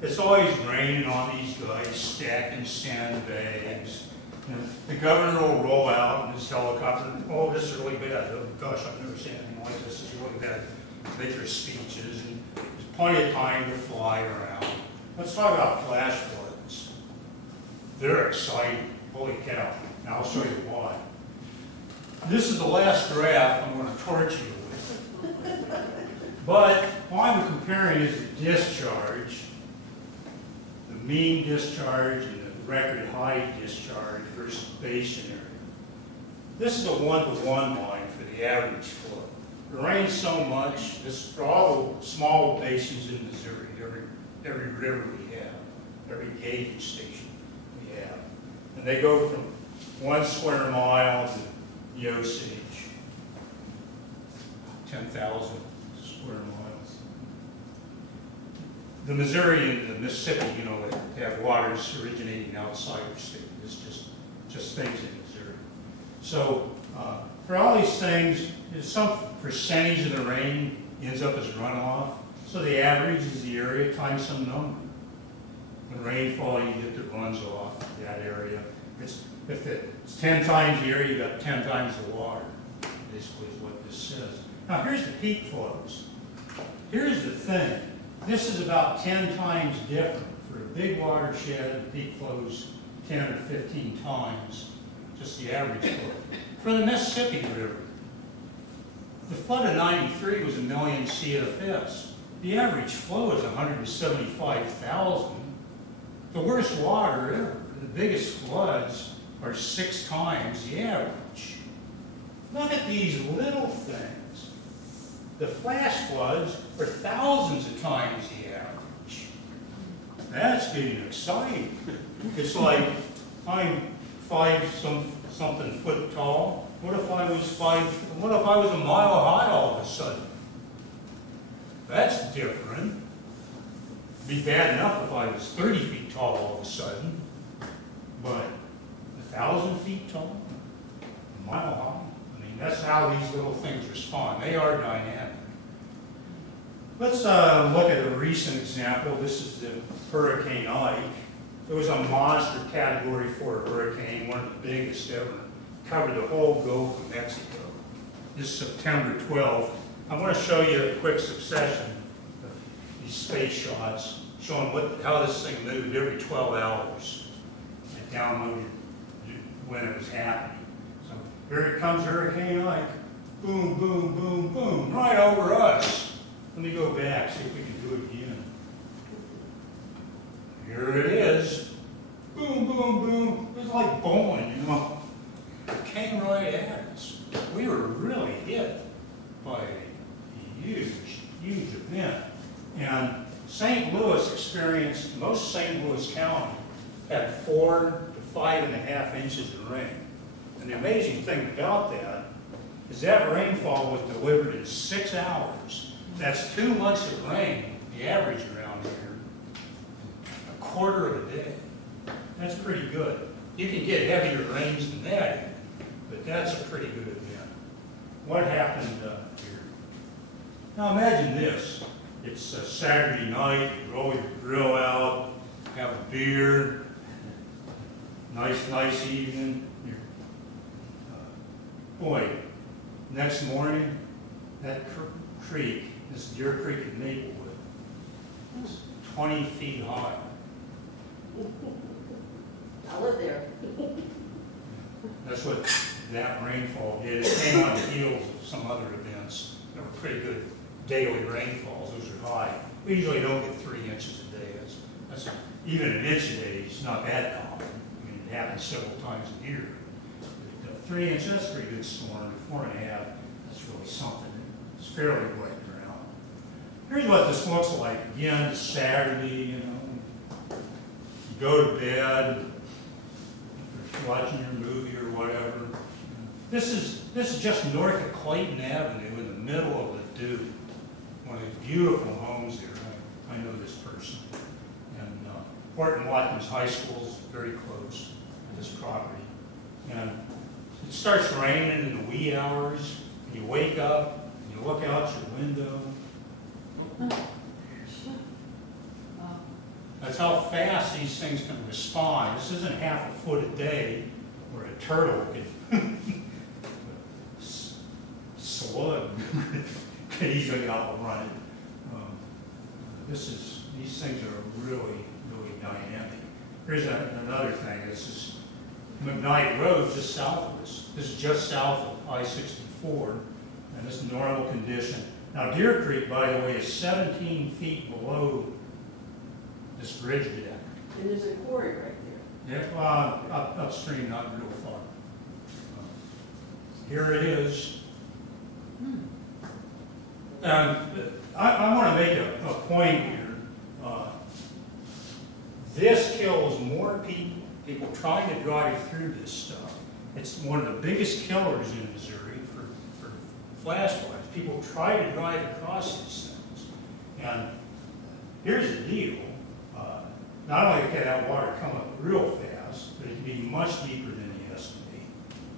It's always raining on these guys stacking sandbags. The governor will roll out in his helicopter. Oh, this is really bad. Oh, gosh, I've never seen anything like this. This is really bad. Make their speeches, and there's plenty of time to fly around. Let's talk about flash floods. They're exciting. Holy cow. Now I'll show you why. This is the last graph I'm going to torture you with. But what I'm comparing is the discharge, the mean discharge and the record high discharge versus basin area. This is a one-to-one line for the average flow. It rains so much, this for all the small basins in Missouri, every river we have, every gauging station we have. And they go from 1 square mile to the Osage, 10,000 square miles. The Missouri and the Mississippi, you know, they have waters originating outside the state. It's just things in Missouri. So for all these things, some percentage of the rain ends up as runoff. So the average is the area times some number. When rainfall, you get that runs off that area. If it's 10 times the area, you got 10 times the water, basically is what this says. Now here's the peak flows. Here's the thing. This is about 10 times different. For a big watershed, the peak flows 10 or 15 times, just the average flow. For the Mississippi River, the flood of 93 was 1 million CFS. The average flow is 175,000. The worst water ever, the biggest floods are 6 times the average. Look at these little things. The flash floods are thousands of times the average. That's getting exciting. It's like I'm 5-something foot tall. What if I was a mile high all of a sudden? That's different. It'd be bad enough if I was 30 feet tall all of a sudden, but 1,000 feet tall, a mile high. I mean, that's how these little things respond. They are dynamic. Let's look at a recent example. This is the Hurricane Ike. It was a monster Category 4 hurricane, one of the biggest ever. Covered the whole Gulf of Mexico. This is September 12th. I want to show you a quick succession of these space shots showing how this thing moved every 12 hours. I downloaded when it was happening. So here it comes, Hurricane Ike. Boom, boom, boom, boom, right over us. Let me go back, see if we can do it again. Here it is. Boom, boom, boom. It was like bowling, you know. It came right at us. We were really hit by a huge, huge event. And St. Louis experienced, most St. Louis County had 4 to 5.5 inches of rain. And the amazing thing about that is that rainfall was delivered in 6 hours. That's 2 months of rain, the average around here, a quarter of a day. That's pretty good. You can get heavier rains than that, but that's a pretty good event. What happened here? Now imagine this. It's a Saturday night, you roll your grill out, have a beer, nice evening. Boy, next morning, that creek, this Deer Creek in Maplewood, is 20 feet high. I live there. That's what that rainfall did. It came on the heels of some other events that were pretty good daily rainfalls. Those are high. We usually don't get 3 inches a day. That's even an inch a day is not that common. I mean, it happens several times a year. But 3 inches, that's a pretty good storm. 4.5, that's really something. It's fairly wet ground. Here's what this looks like. Again, it's Saturday, you know. You go to bed, you're watching your movie or whatever. This is just north of Clayton Avenue in the middle of the Duke. One of these beautiful homes there. I know this person. And Horton Watkins High School is very close to this property. And it starts raining in the wee hours. And you wake up, and you look out your window. That's how fast these things can respond. This isn't half a foot a day where a turtle can slug can easily outrun it. These things are really, really dynamic. Here's another thing. This is McKnight Road, just south of us. This is just south of I-64, and this is normal condition. Now, Deer Creek, by the way, is 17 feet below this bridge deck. And there's a quarry right there. Yeah, well, upstream, not real far. Here it is. And I want to make a point here. This kills more people trying to drive through this stuff, It's one of the biggest killers in Missouri for flash floods. People try to drive across these things. And here's the deal. Not only can that water come up real fast, but it can be much deeper than you estimate.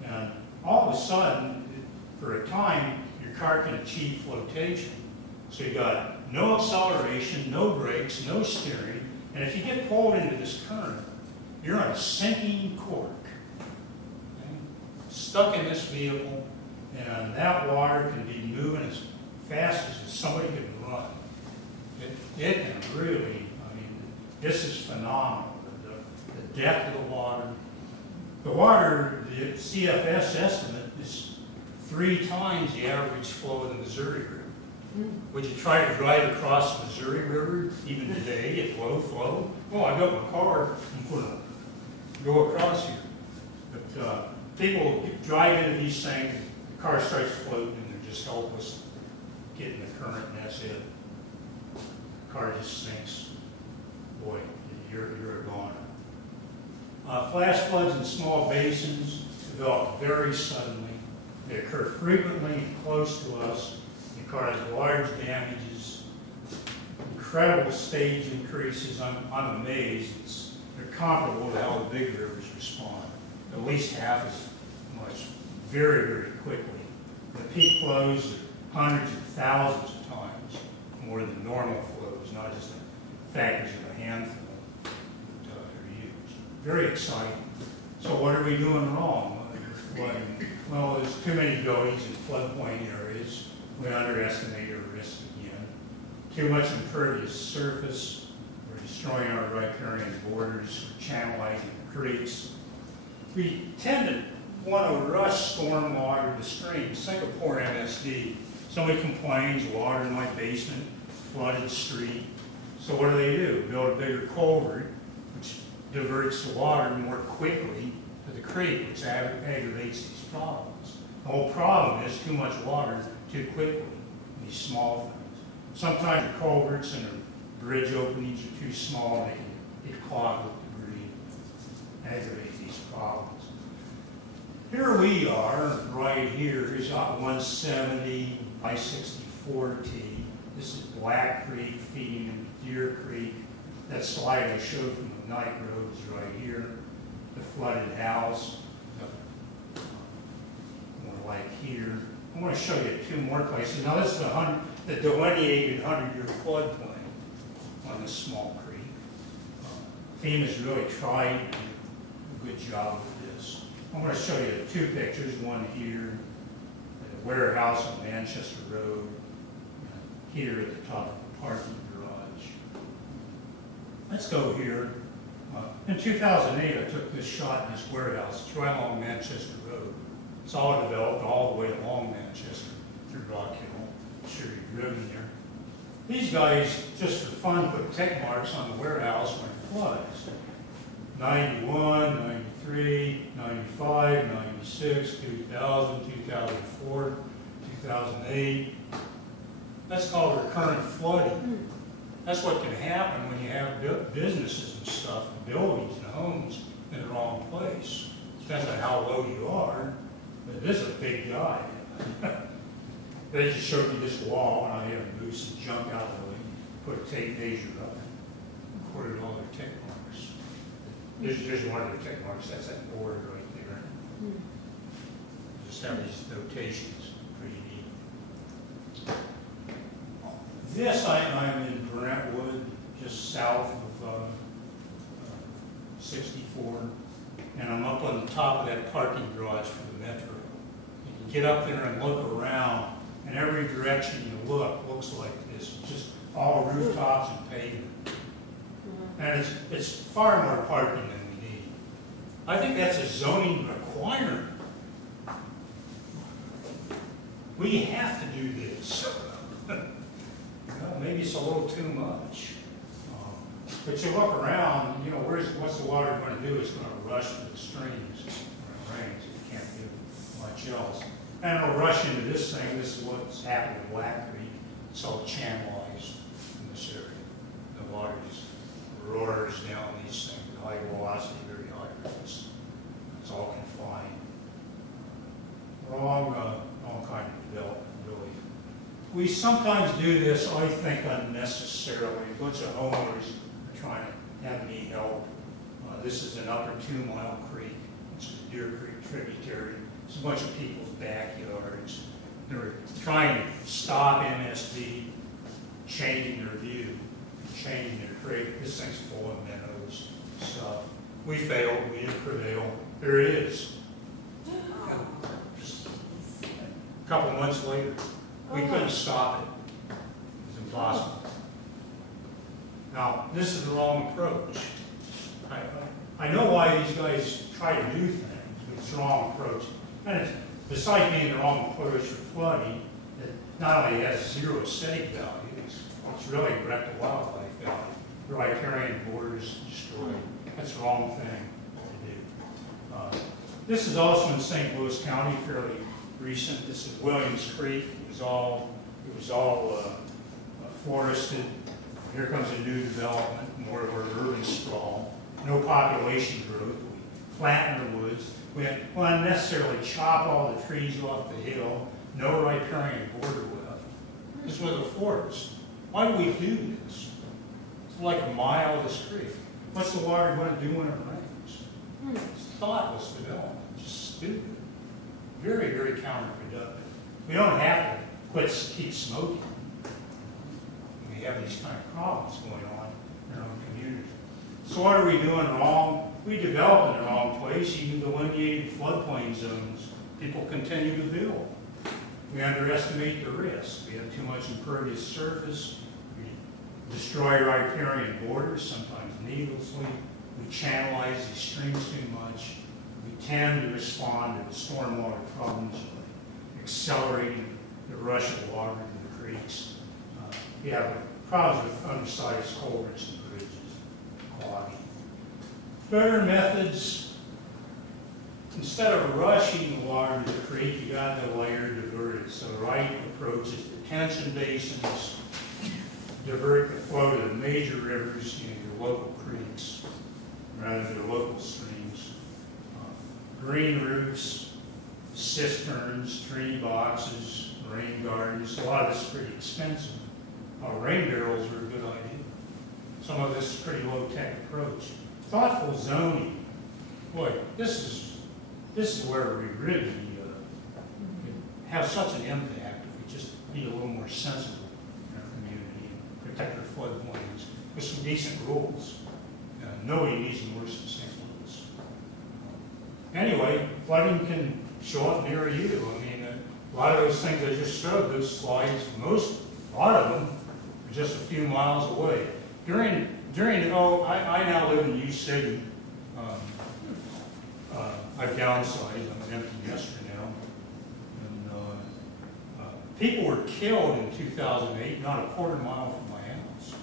And all of a sudden, for a time, your car can achieve flotation. So you got no acceleration, no brakes, no steering, and if you get pulled into this current, you're on a sinking cork, okay? Stuck in this vehicle, and that water can be moving as fast as somebody can run. It can really, I mean, this is phenomenal, the depth of the water. The water, the CFS estimate is 3 times the average flow of the Missouri River. Would you try to drive across the Missouri River even today at low flow? Well, I got my car, I'm going to go across here. But people drive into these things, the car starts floating, and they're just helpless getting the current, and that's it. The car just sinks. Boy, you're a goner. Flash floods in small basins develop very suddenly. They occur frequently and close to us. They cause large damages, incredible stage increases. I'm amazed. They're comparable to how the big rivers respond. At least half as much, very, very quickly. The peak flows are hundreds of thousands of times more than normal flows, not just factors of a handful. They're huge. Very exciting. So what are we doing wrong? Well, there's too many goings in floodplain areas. We underestimate our risk again. Too much impervious surface. We're destroying our riparian borders. We're channelizing creeks. We tend to want to rush stormwater to streams. Singapore MSD. Somebody complains, water in my basement, flooded street. So what do? Build a bigger culvert, which diverts the water more quickly to the creek, which aggravates these problems. The whole problem is too much water too quickly, these small things. Sometimes the culverts and the bridge openings are too small, and they can get clogged with debris, aggravate these problems. Here we are, right here. Here's 170 by 64T. This is Black Creek feeding into Deer Creek. That slide I showed from the night road is right here. The flooded house, more like here. I want to show you 2 more places. Now this is the delineated 100-year floodplain on this small creek. FEMA's really tried to do a good job with this. I'm going to show you 2 pictures, one here, at the warehouse on Manchester Road, here at the top of the parking garage. Let's go here. In 2008, I took this shot in this warehouse. It's right along Manchester Road. It's all developed all the way along Manchester through Rock Hill. I'm sure you've driven there. These guys, just for fun, put tick marks on the warehouse when it floods. 91, 93, 95, 96, 2000, 2004, 2008. That's called recurrent flooding. That's what can happen when you have businesses and stuff, and buildings and homes in the wrong place. Depends on how low you are, but this is a big guy. They just showed me this wall, and I had to move some junk out of the way, put a tape measure up, and recorded all their tick marks. Here's one of their tick marks. That's that board right there. Just have these notations, pretty neat. This, I'm in Brentwood, just south of 64, and I'm up on the top of that parking garage for the Metro. You can get up there and look around, and every direction you look looks like this, just all rooftops and pavement. And it's far more parking than we need. I think that's a zoning requirement. We have to do this. Well, maybe it's a little too much. But you look around, you know, what's the water going to do? It's going to rush to the streams when it rains. It can't do much else. And it'll rush into this thing. This is what's happened in Black Creek. It's all channelized in this area. The water just roars down these things at high velocity, very high rates. It's all confined. we sometimes do this, I think, unnecessarily. A bunch of homeowners are trying to have me help. This is an upper 2 Mile Creek. It's a Deer Creek tributary. It's a bunch of people's backyards. They're trying to stop MSD changing their view, changing their creek. This thing's full of minnows, stuff. We failed, we didn't prevail. There it is. Just a couple months later, we couldn't stop it. It's impossible. Now, this is the wrong approach. I know why these guys try to do things, but it's the wrong approach. And it's, besides being the wrong approach for flooding, it not only has 0 aesthetic value, it's really wrecked the wildlife value. The riparian borders destroyed. That's the wrong thing to do. This is also in St. Louis County, fairly recent. This is Williams Creek. It was all forested. Here comes a new development, more of our urban sprawl. No population growth. We flatten the woods. We want to necessarily chop all the trees off the hill. No riparian border left. This was a forest. Why do we do this? It's like a mile of this creek. What's the water going to do when it rains? It's thoughtless development. Just stupid. Very, very counterproductive. We don't have to keep smoking. We have these kind of problems going on in our own community. So what are we doing wrong? We develop in the wrong place, even delineated floodplain zones. People continue to build. We underestimate the risk. We have too much impervious surface. We destroy riparian borders, sometimes needlessly. We channelize these streams too much. We tend to respond to the stormwater problems by accelerating the rush of water into the creeks. We have problems with undersized culverts and bridges, clogging. Better methods, instead of rushing the water into the creek, you got to layer divert it. So the right approach is detention basins, divert the flow to the major rivers, your local creeks, rather than your local streams. Green roofs, cisterns, tree boxes, rain gardens, a lot of this is pretty expensive. Rain barrels are a good idea. Some of this is pretty low-tech approach. Thoughtful zoning. Boy, this is where we really have such an impact if we just be a little more sensible in our community and protect our floodplains with some decent rules. Nobody needs them worse than St. Louis. Anyway, flooding can show up near you. I mean, a lot of those things I just showed, those slides, a lot of them are just a few miles away. I now live in U City. I've downsized. I'm an empty nester now. And people were killed in 2008, not a quarter mile from my house.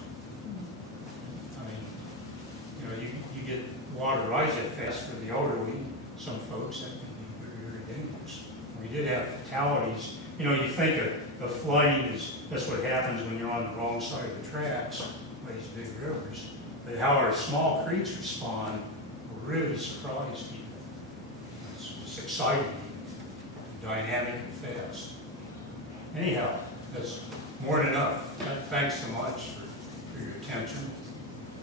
I mean, you get water rise that fast for the elderly. Some folks, that can be very, very dangerous. We did have fatalities. You think of flooding that's what happens when you're on the wrong side of the tracks, these big rivers. But how our small creeks respond will really surprise people. It's exciting, dynamic, and fast. Anyhow, that's more than enough. Thanks so much for your attention.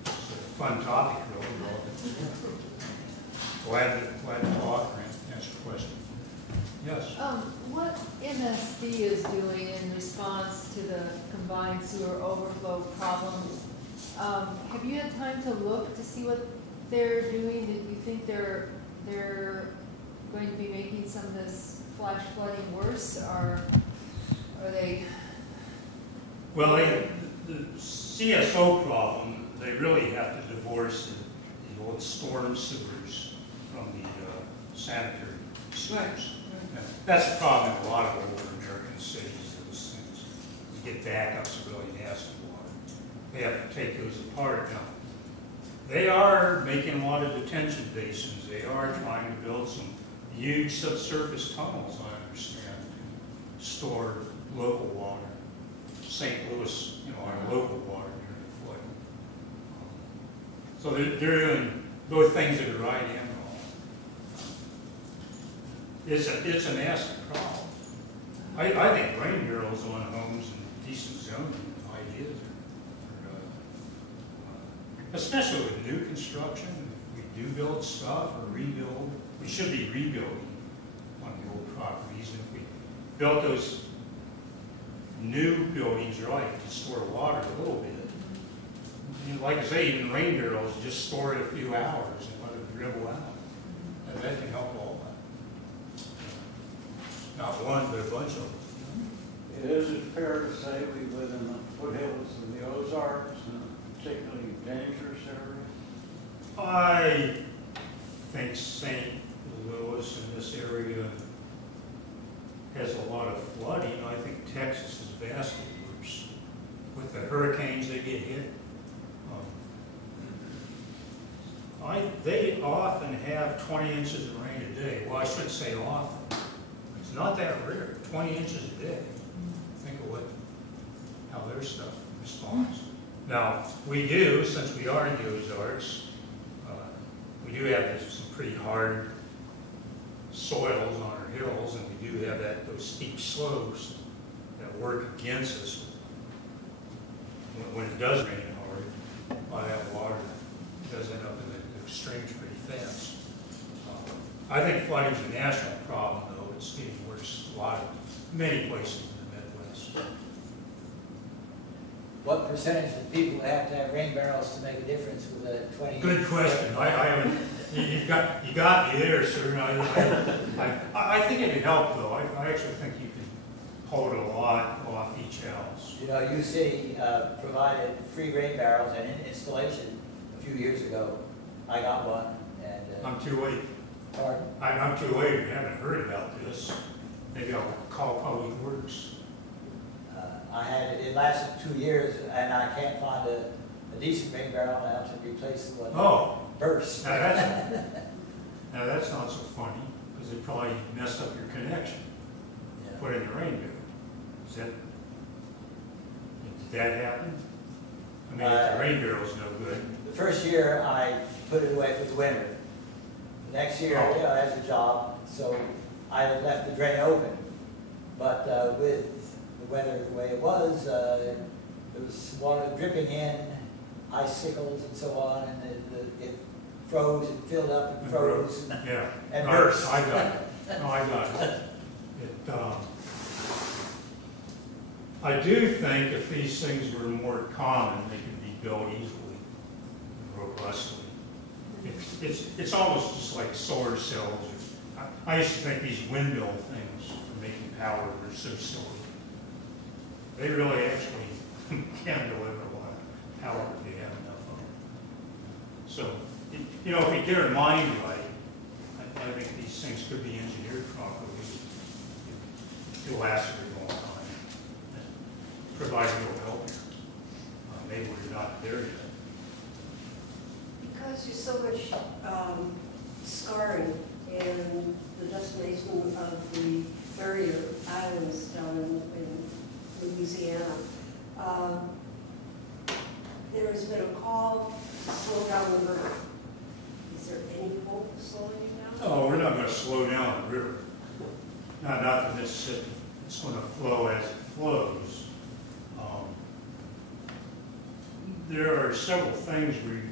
It's a fun topic, really. Glad to talk or answer questions. Yes? What MSD is doing in response to the combined sewer overflow problems, have you had time to look to see what they're doing? Did you think they're going to be making some of this flash flooding worse, or are they? Well, the CSO problem, they really have to divorce the old storm sewers from the sanitary sewers. That's the problem in a lot of older American cities, those things. You get backups of really nasty water. They have to take those apart. Now, they are making a lot of detention basins. They are trying to build some huge subsurface tunnels, I understand, to store local water. St. Louis, our local water near the flood. So they're doing both things that are right and wrong. It's a nasty problem. I think rain barrels on homes and decent zoning ideas. Especially with new construction, if we do build stuff or rebuild, we should be rebuilding on the old properties. And if we built those new buildings right to store water a little bit, and like I say, even rain barrels, just store it a few hours and let it dribble out. And that can help all that. Not one, but a bunch of them. Is it fair to say we live in the foothills of the Ozarks, in a particularly dangerous area? I think St. Louis in this area has a lot of flooding. I think Texas is vastly worse. With the hurricanes that get hit, they often have 20 inches of rain a day. Well, I shouldn't say often. It's not that rare, 20 inches a day. Think of how their stuff responds. Now, we do, since we are in the Ozarks, we do have some pretty hard soils on our hills, and we do have those steep slopes that work against us. When it does rain hard, a lot of that water does end up in the extremes pretty fast. I think flooding is a national problem, though. It's getting worse many places in the Midwest. What percentage of people have to have rain barrels to make a difference with a 20? Good question. I haven't. You got me there, sir. I think it can help, though. I actually think you can hold a lot off each house. You know, UC provided free rain barrels and installation a few years ago. I got one, and I'm too late. Pardon? I'm too late. You haven't heard about this. Maybe I'll call Public Works. I had it lasted 2 years, and I can't find a decent rain barrel now to replace the one that burst. Now that's not so funny, because it probably messed up your connection. Yeah. Put in the rain barrel. Did that happen? I mean, if the rain barrel's no good. The first year I put it away for the winter. The next year, I had a job, so I had left the drain open. But with the weather the way it was, there was water dripping in, icicles and so on, and it froze and filled up and froze. Yeah. And burst. I got it. No, I got it. I do think if these things were more common, they could be built easily, robustly. It's almost just like solar cells. I used to think these windmill things for making power were so silly. They really actually can deliver a lot of power if you have enough of them. So, if you get it mined right, I think these things could be engineered properly. It'll last a very long time, provided it'll help you. Maybe we're not there yet. Because there's so much scarring in the decimation of the barrier islands down in Louisiana, there has been a call to slow down the river. Is there any hope of slowing it down? Oh, we're not going to slow down the river. Not the Mississippi. It's going to flow as it flows. There are several things we've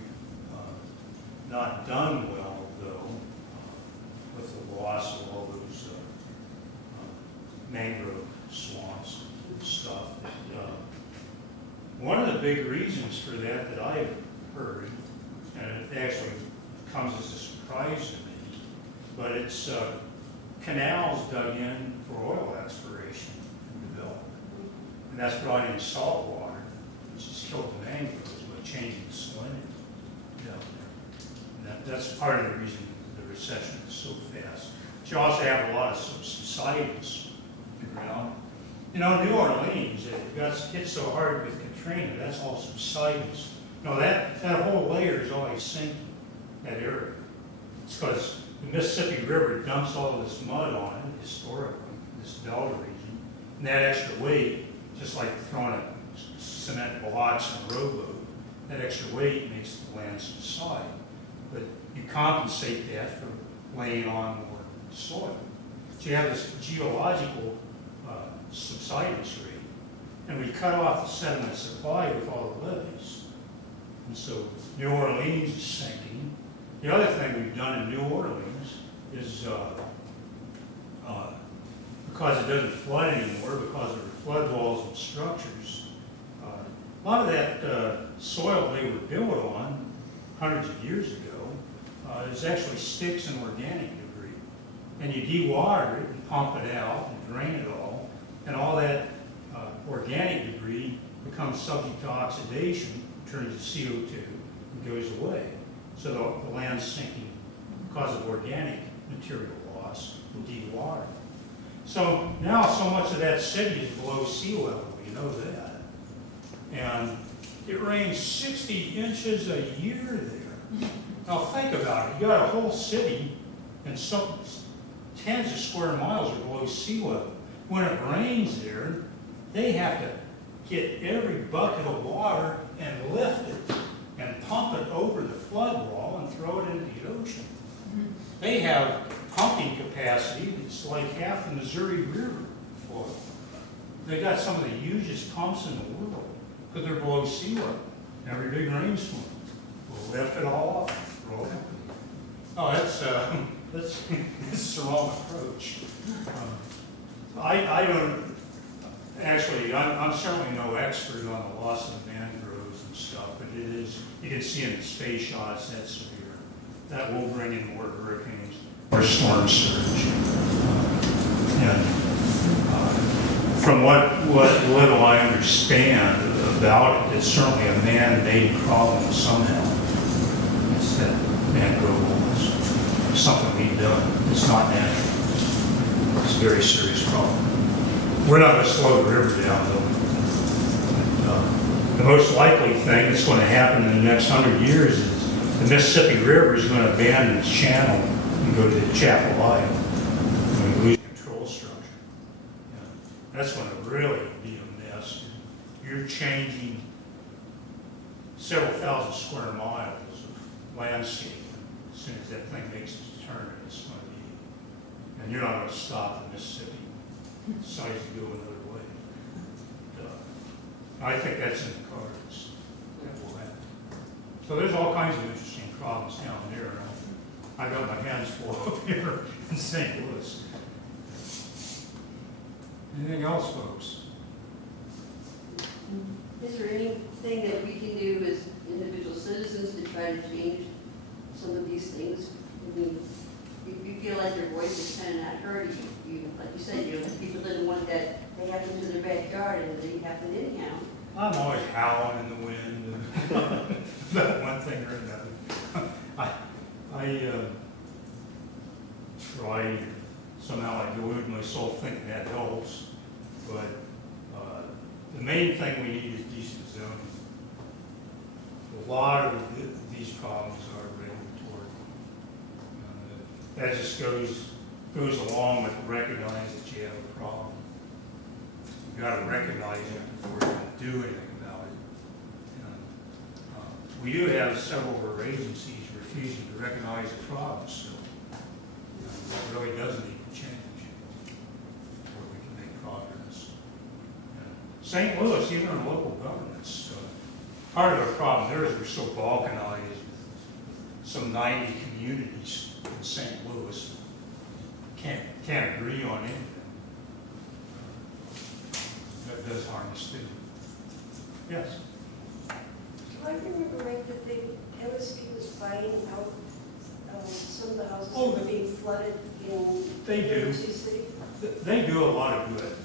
not done well, though, with the loss of all those mangrove swamps and stuff. One of the big reasons for that I've heard, and it actually comes as a surprise to me, but it's canals dug in for oil exploration and development. And that's brought in salt water, which has killed the mangroves by changing the salinity down there. And that's part of the reason the recession is so fast. But you also have a lot of subsidence around. New Orleans, it got hit so hard with Katrina, that's all subsidence. That whole layer is always sinking, that area. It's because the Mississippi River dumps all of this mud on it historically, this delta region. And that extra weight, just like throwing a cement blocks in a rowboat, that extra weight makes the land subside. But you compensate that for laying on more soil. So you have this geological subsidence rate. and we cut off the sediment supply with all the levees. And so New Orleans is sinking. The other thing we've done in New Orleans is because it doesn't flood anymore, because of the flood walls and structures, a lot of that soil they were built on hundreds of years ago is actually sticks and organic debris. And you dewater it and pump it out and drain it all that organic debris becomes subject to oxidation, turns to CO2, and goes away. So the land's sinking because of organic material loss and dewater. So now so much of that city is below sea level, we know that. And it rains 60 inches a year there. Now think about it, you got a whole city and some tens of square miles are below sea level. When it rains there, they have to get every bucket of water and lift it and pump it over the flood wall and throw it into the ocean. They have pumping capacity that's like half the Missouri River flow. They got some of the hugest pumps in the world because they're below sea level. Every big rainstorm will lift it all up and throw it. Oh, that's the wrong approach. I don't actually. I'm certainly no expert on the loss of mangroves and stuff, but it is. You can see in the space shots that's severe. That will bring in more hurricanes or storm surge. From what little I understand about it, it's certainly a man-made problem somehow. It's that mangrove loss. Something we've done. It's not natural. It's a very serious problem. We're not going to slow the river down, though. The most likely thing that's going to happen in the next 100 years is the Mississippi River is going to abandon its channel and go to the Chapel Island. We're going to lose control structure. That's going to really be a mess. You're changing several thousand square miles of landscape as soon as that thing makes its turn. It's going to be, and you're not going to stop the Mississippi. It decides to go another way. I think that's in the cards. That will happen. So there's all kinds of interesting problems down there. I got my hands full up here in St. Louis. Anything else, folks? Is there anything that we can do as individual citizens to try to change some of these things? I mean, if you feel like your voice is kind of not heard, like you said, people didn't want that they happened to their backyard and they happened anyhow. I'm always howling in the wind about one thing or another. I try somehow I delude myself thinking that helps, but the main thing we need is decent zoning. A lot of these problems are regulatory. That just goes along with recognizing that you have a problem. You've got to recognize it before you can do anything about it. We do have several of our agencies refusing to recognize the problem, so that really does need to change before we can make progress. St. Louis, even our local governments, part of the problem there is we're so balkanized with some 90 communities in St. Louis can't agree on anything. That does harm the city. Yes? Do I remember right that the LSP was buying out some of the houses Oh, that were being flooded in they do. University City? They do a lot of good.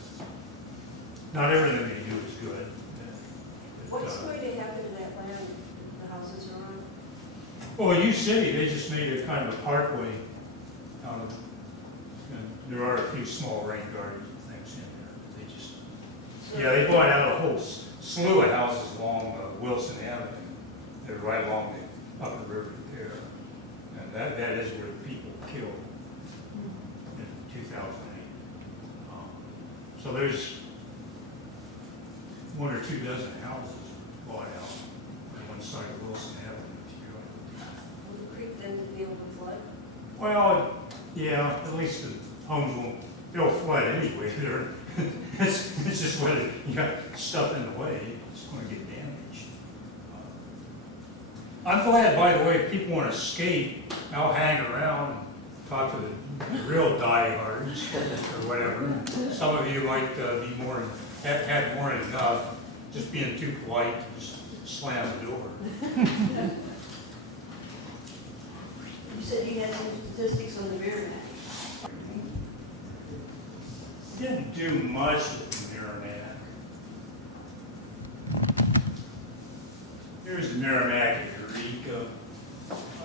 Not everything they do is good. What's going to happen to that land the houses are on? Well, U City, they just made it kind of a parkway. And there are a few small rain gardens and things in there. They just, they bought out a whole slew of houses along Wilson Avenue. They're right along the upper river there. And that is where the people were killed in 2008. So there's 1 or 2 dozen houses bought out on one side of Wilson Avenue. Will the creek then be able to flood? Well, yeah, at least the homes they'll flood anyway. It's just whether you got stuff in the way, it's going to get damaged. I'm glad, by the way, if people want to skate, I'll hang around and talk to the real diehards or whatever. Some of you might be more, have more than enough, just being too polite to just slam the door. You said you had some statistics on the Merrimack. Didn't do much with the Merrimack. Here's the Merrimack at Eureka.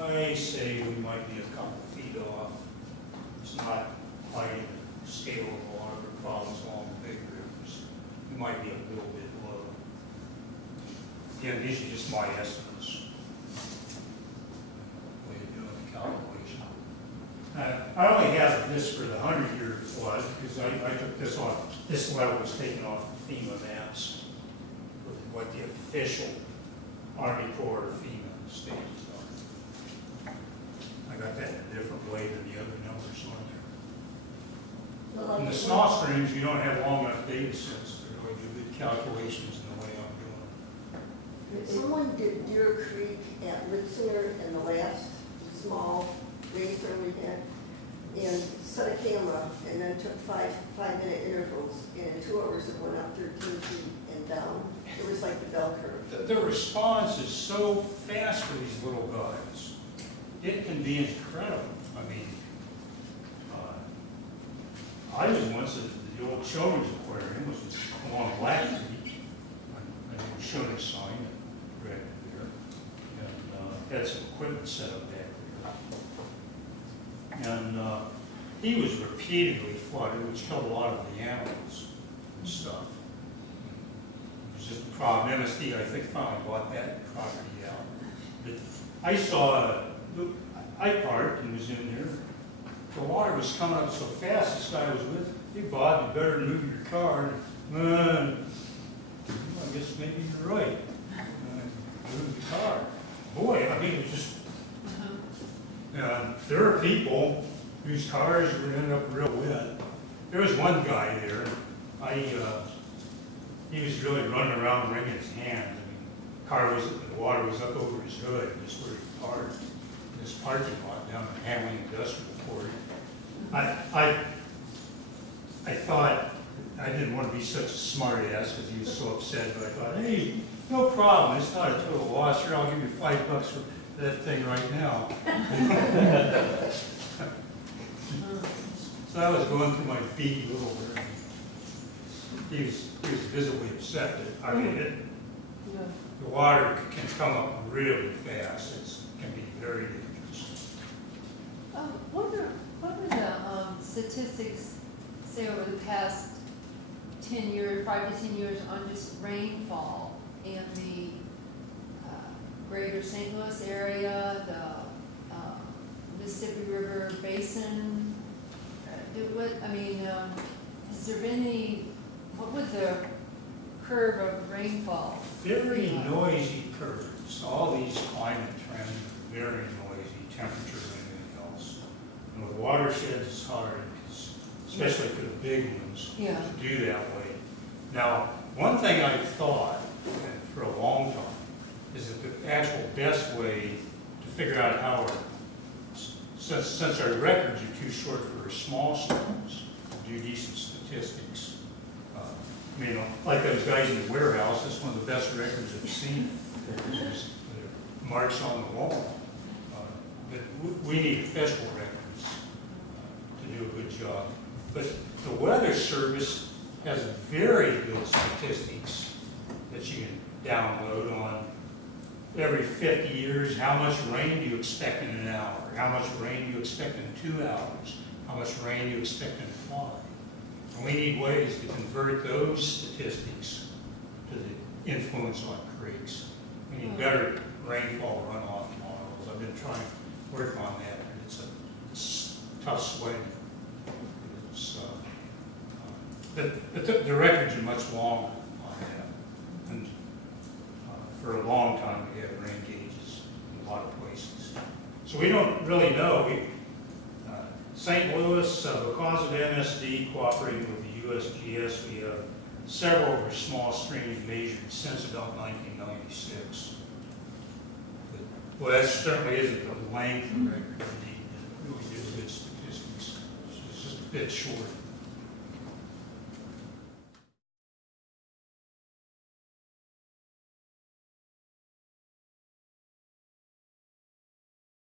I say we might be a couple feet off. It's not quite the scale of a lot of the problems along the big rivers. We might be a little bit low. Again, these are just my estimates. Way of doing the calculation. I only have this for the 100-year flood because I took this off. This level was taken off the FEMA maps with what the official Army Corps or FEMA states are. I got that in a different way than the other numbers on there. In the small streams, you don't have long enough data sets to really do good calculations in the way I'm doing. Someone did Deer Creek at Litzer in the last small rainstorm we had, and set a camera, and then took five-minute intervals, and in 2 hours it went up 13 feet and down. It was like the bell curve. The response is so fast for these little guys. It can be incredible. I mean, I was once at the old Children's Aquarium, which was along Black Creek, and it was showing a sign that read there, and had some equipment set up back there. And he was repeatedly flooded, which killed a lot of the animals and stuff. It was just a problem. MSD, I think, finally bought that property out. But I saw, I parked and was in there. The water was coming up so fast, this guy was with, hey Bob, you better move your car. I guess maybe you're right. Move the car. Boy, I mean, it was just, there are people whose cars would end up real wet. There was one guy there, he was really running around wringing his hands. I mean, the water was up over his hood, just where he parked, in this parking lot down in Hamlin Industrial Court. I thought, I didn't want to be such a smart ass because he was so upset, but I thought, hey, no problem, it's not a total loss. Here, I'll give you $5 for that thing right now. So I was going through my beady little brain. He was visibly upset that, I mean, the water can come up really fast. It can be very dangerous. What are the statistics, say, over the past 10 years, 5 to 10 years, on just rainfall in the greater St. Louis area, the Mississippi River Basin? Has there been any, what was the curve of rainfall? Very noisy curves. All these climate trends are very noisy, temperature and everything else. And with watersheds, it's hard, especially for the big ones, to do that way. Now, one thing I've thought for a long time is that the actual best way to figure out how since our records are too short for our small storms, to do decent statistics. Like those guys in the warehouse, that's one of the best records I've seen. There's marks on the wall. But we need official records to do a good job. But the Weather Service has very good statistics that you can download on every 50 years. How much rain do you expect in an hour? How much rain do you expect in 2 hours? How much rain do you expect in 5? And we need ways to convert those statistics to the influence on creeks. We need better rainfall runoff models. I've been trying to work on that, and it's tough sledding. But the records are much longer on that. And for a long time, we had rain gauges in a lot of places. So we don't really know. St. Louis, because of MSD cooperating with the USGS, we have several of our small streams measured since about 1996. Well, that certainly isn't the length of record we need to really do good statistics. It's just a bit short.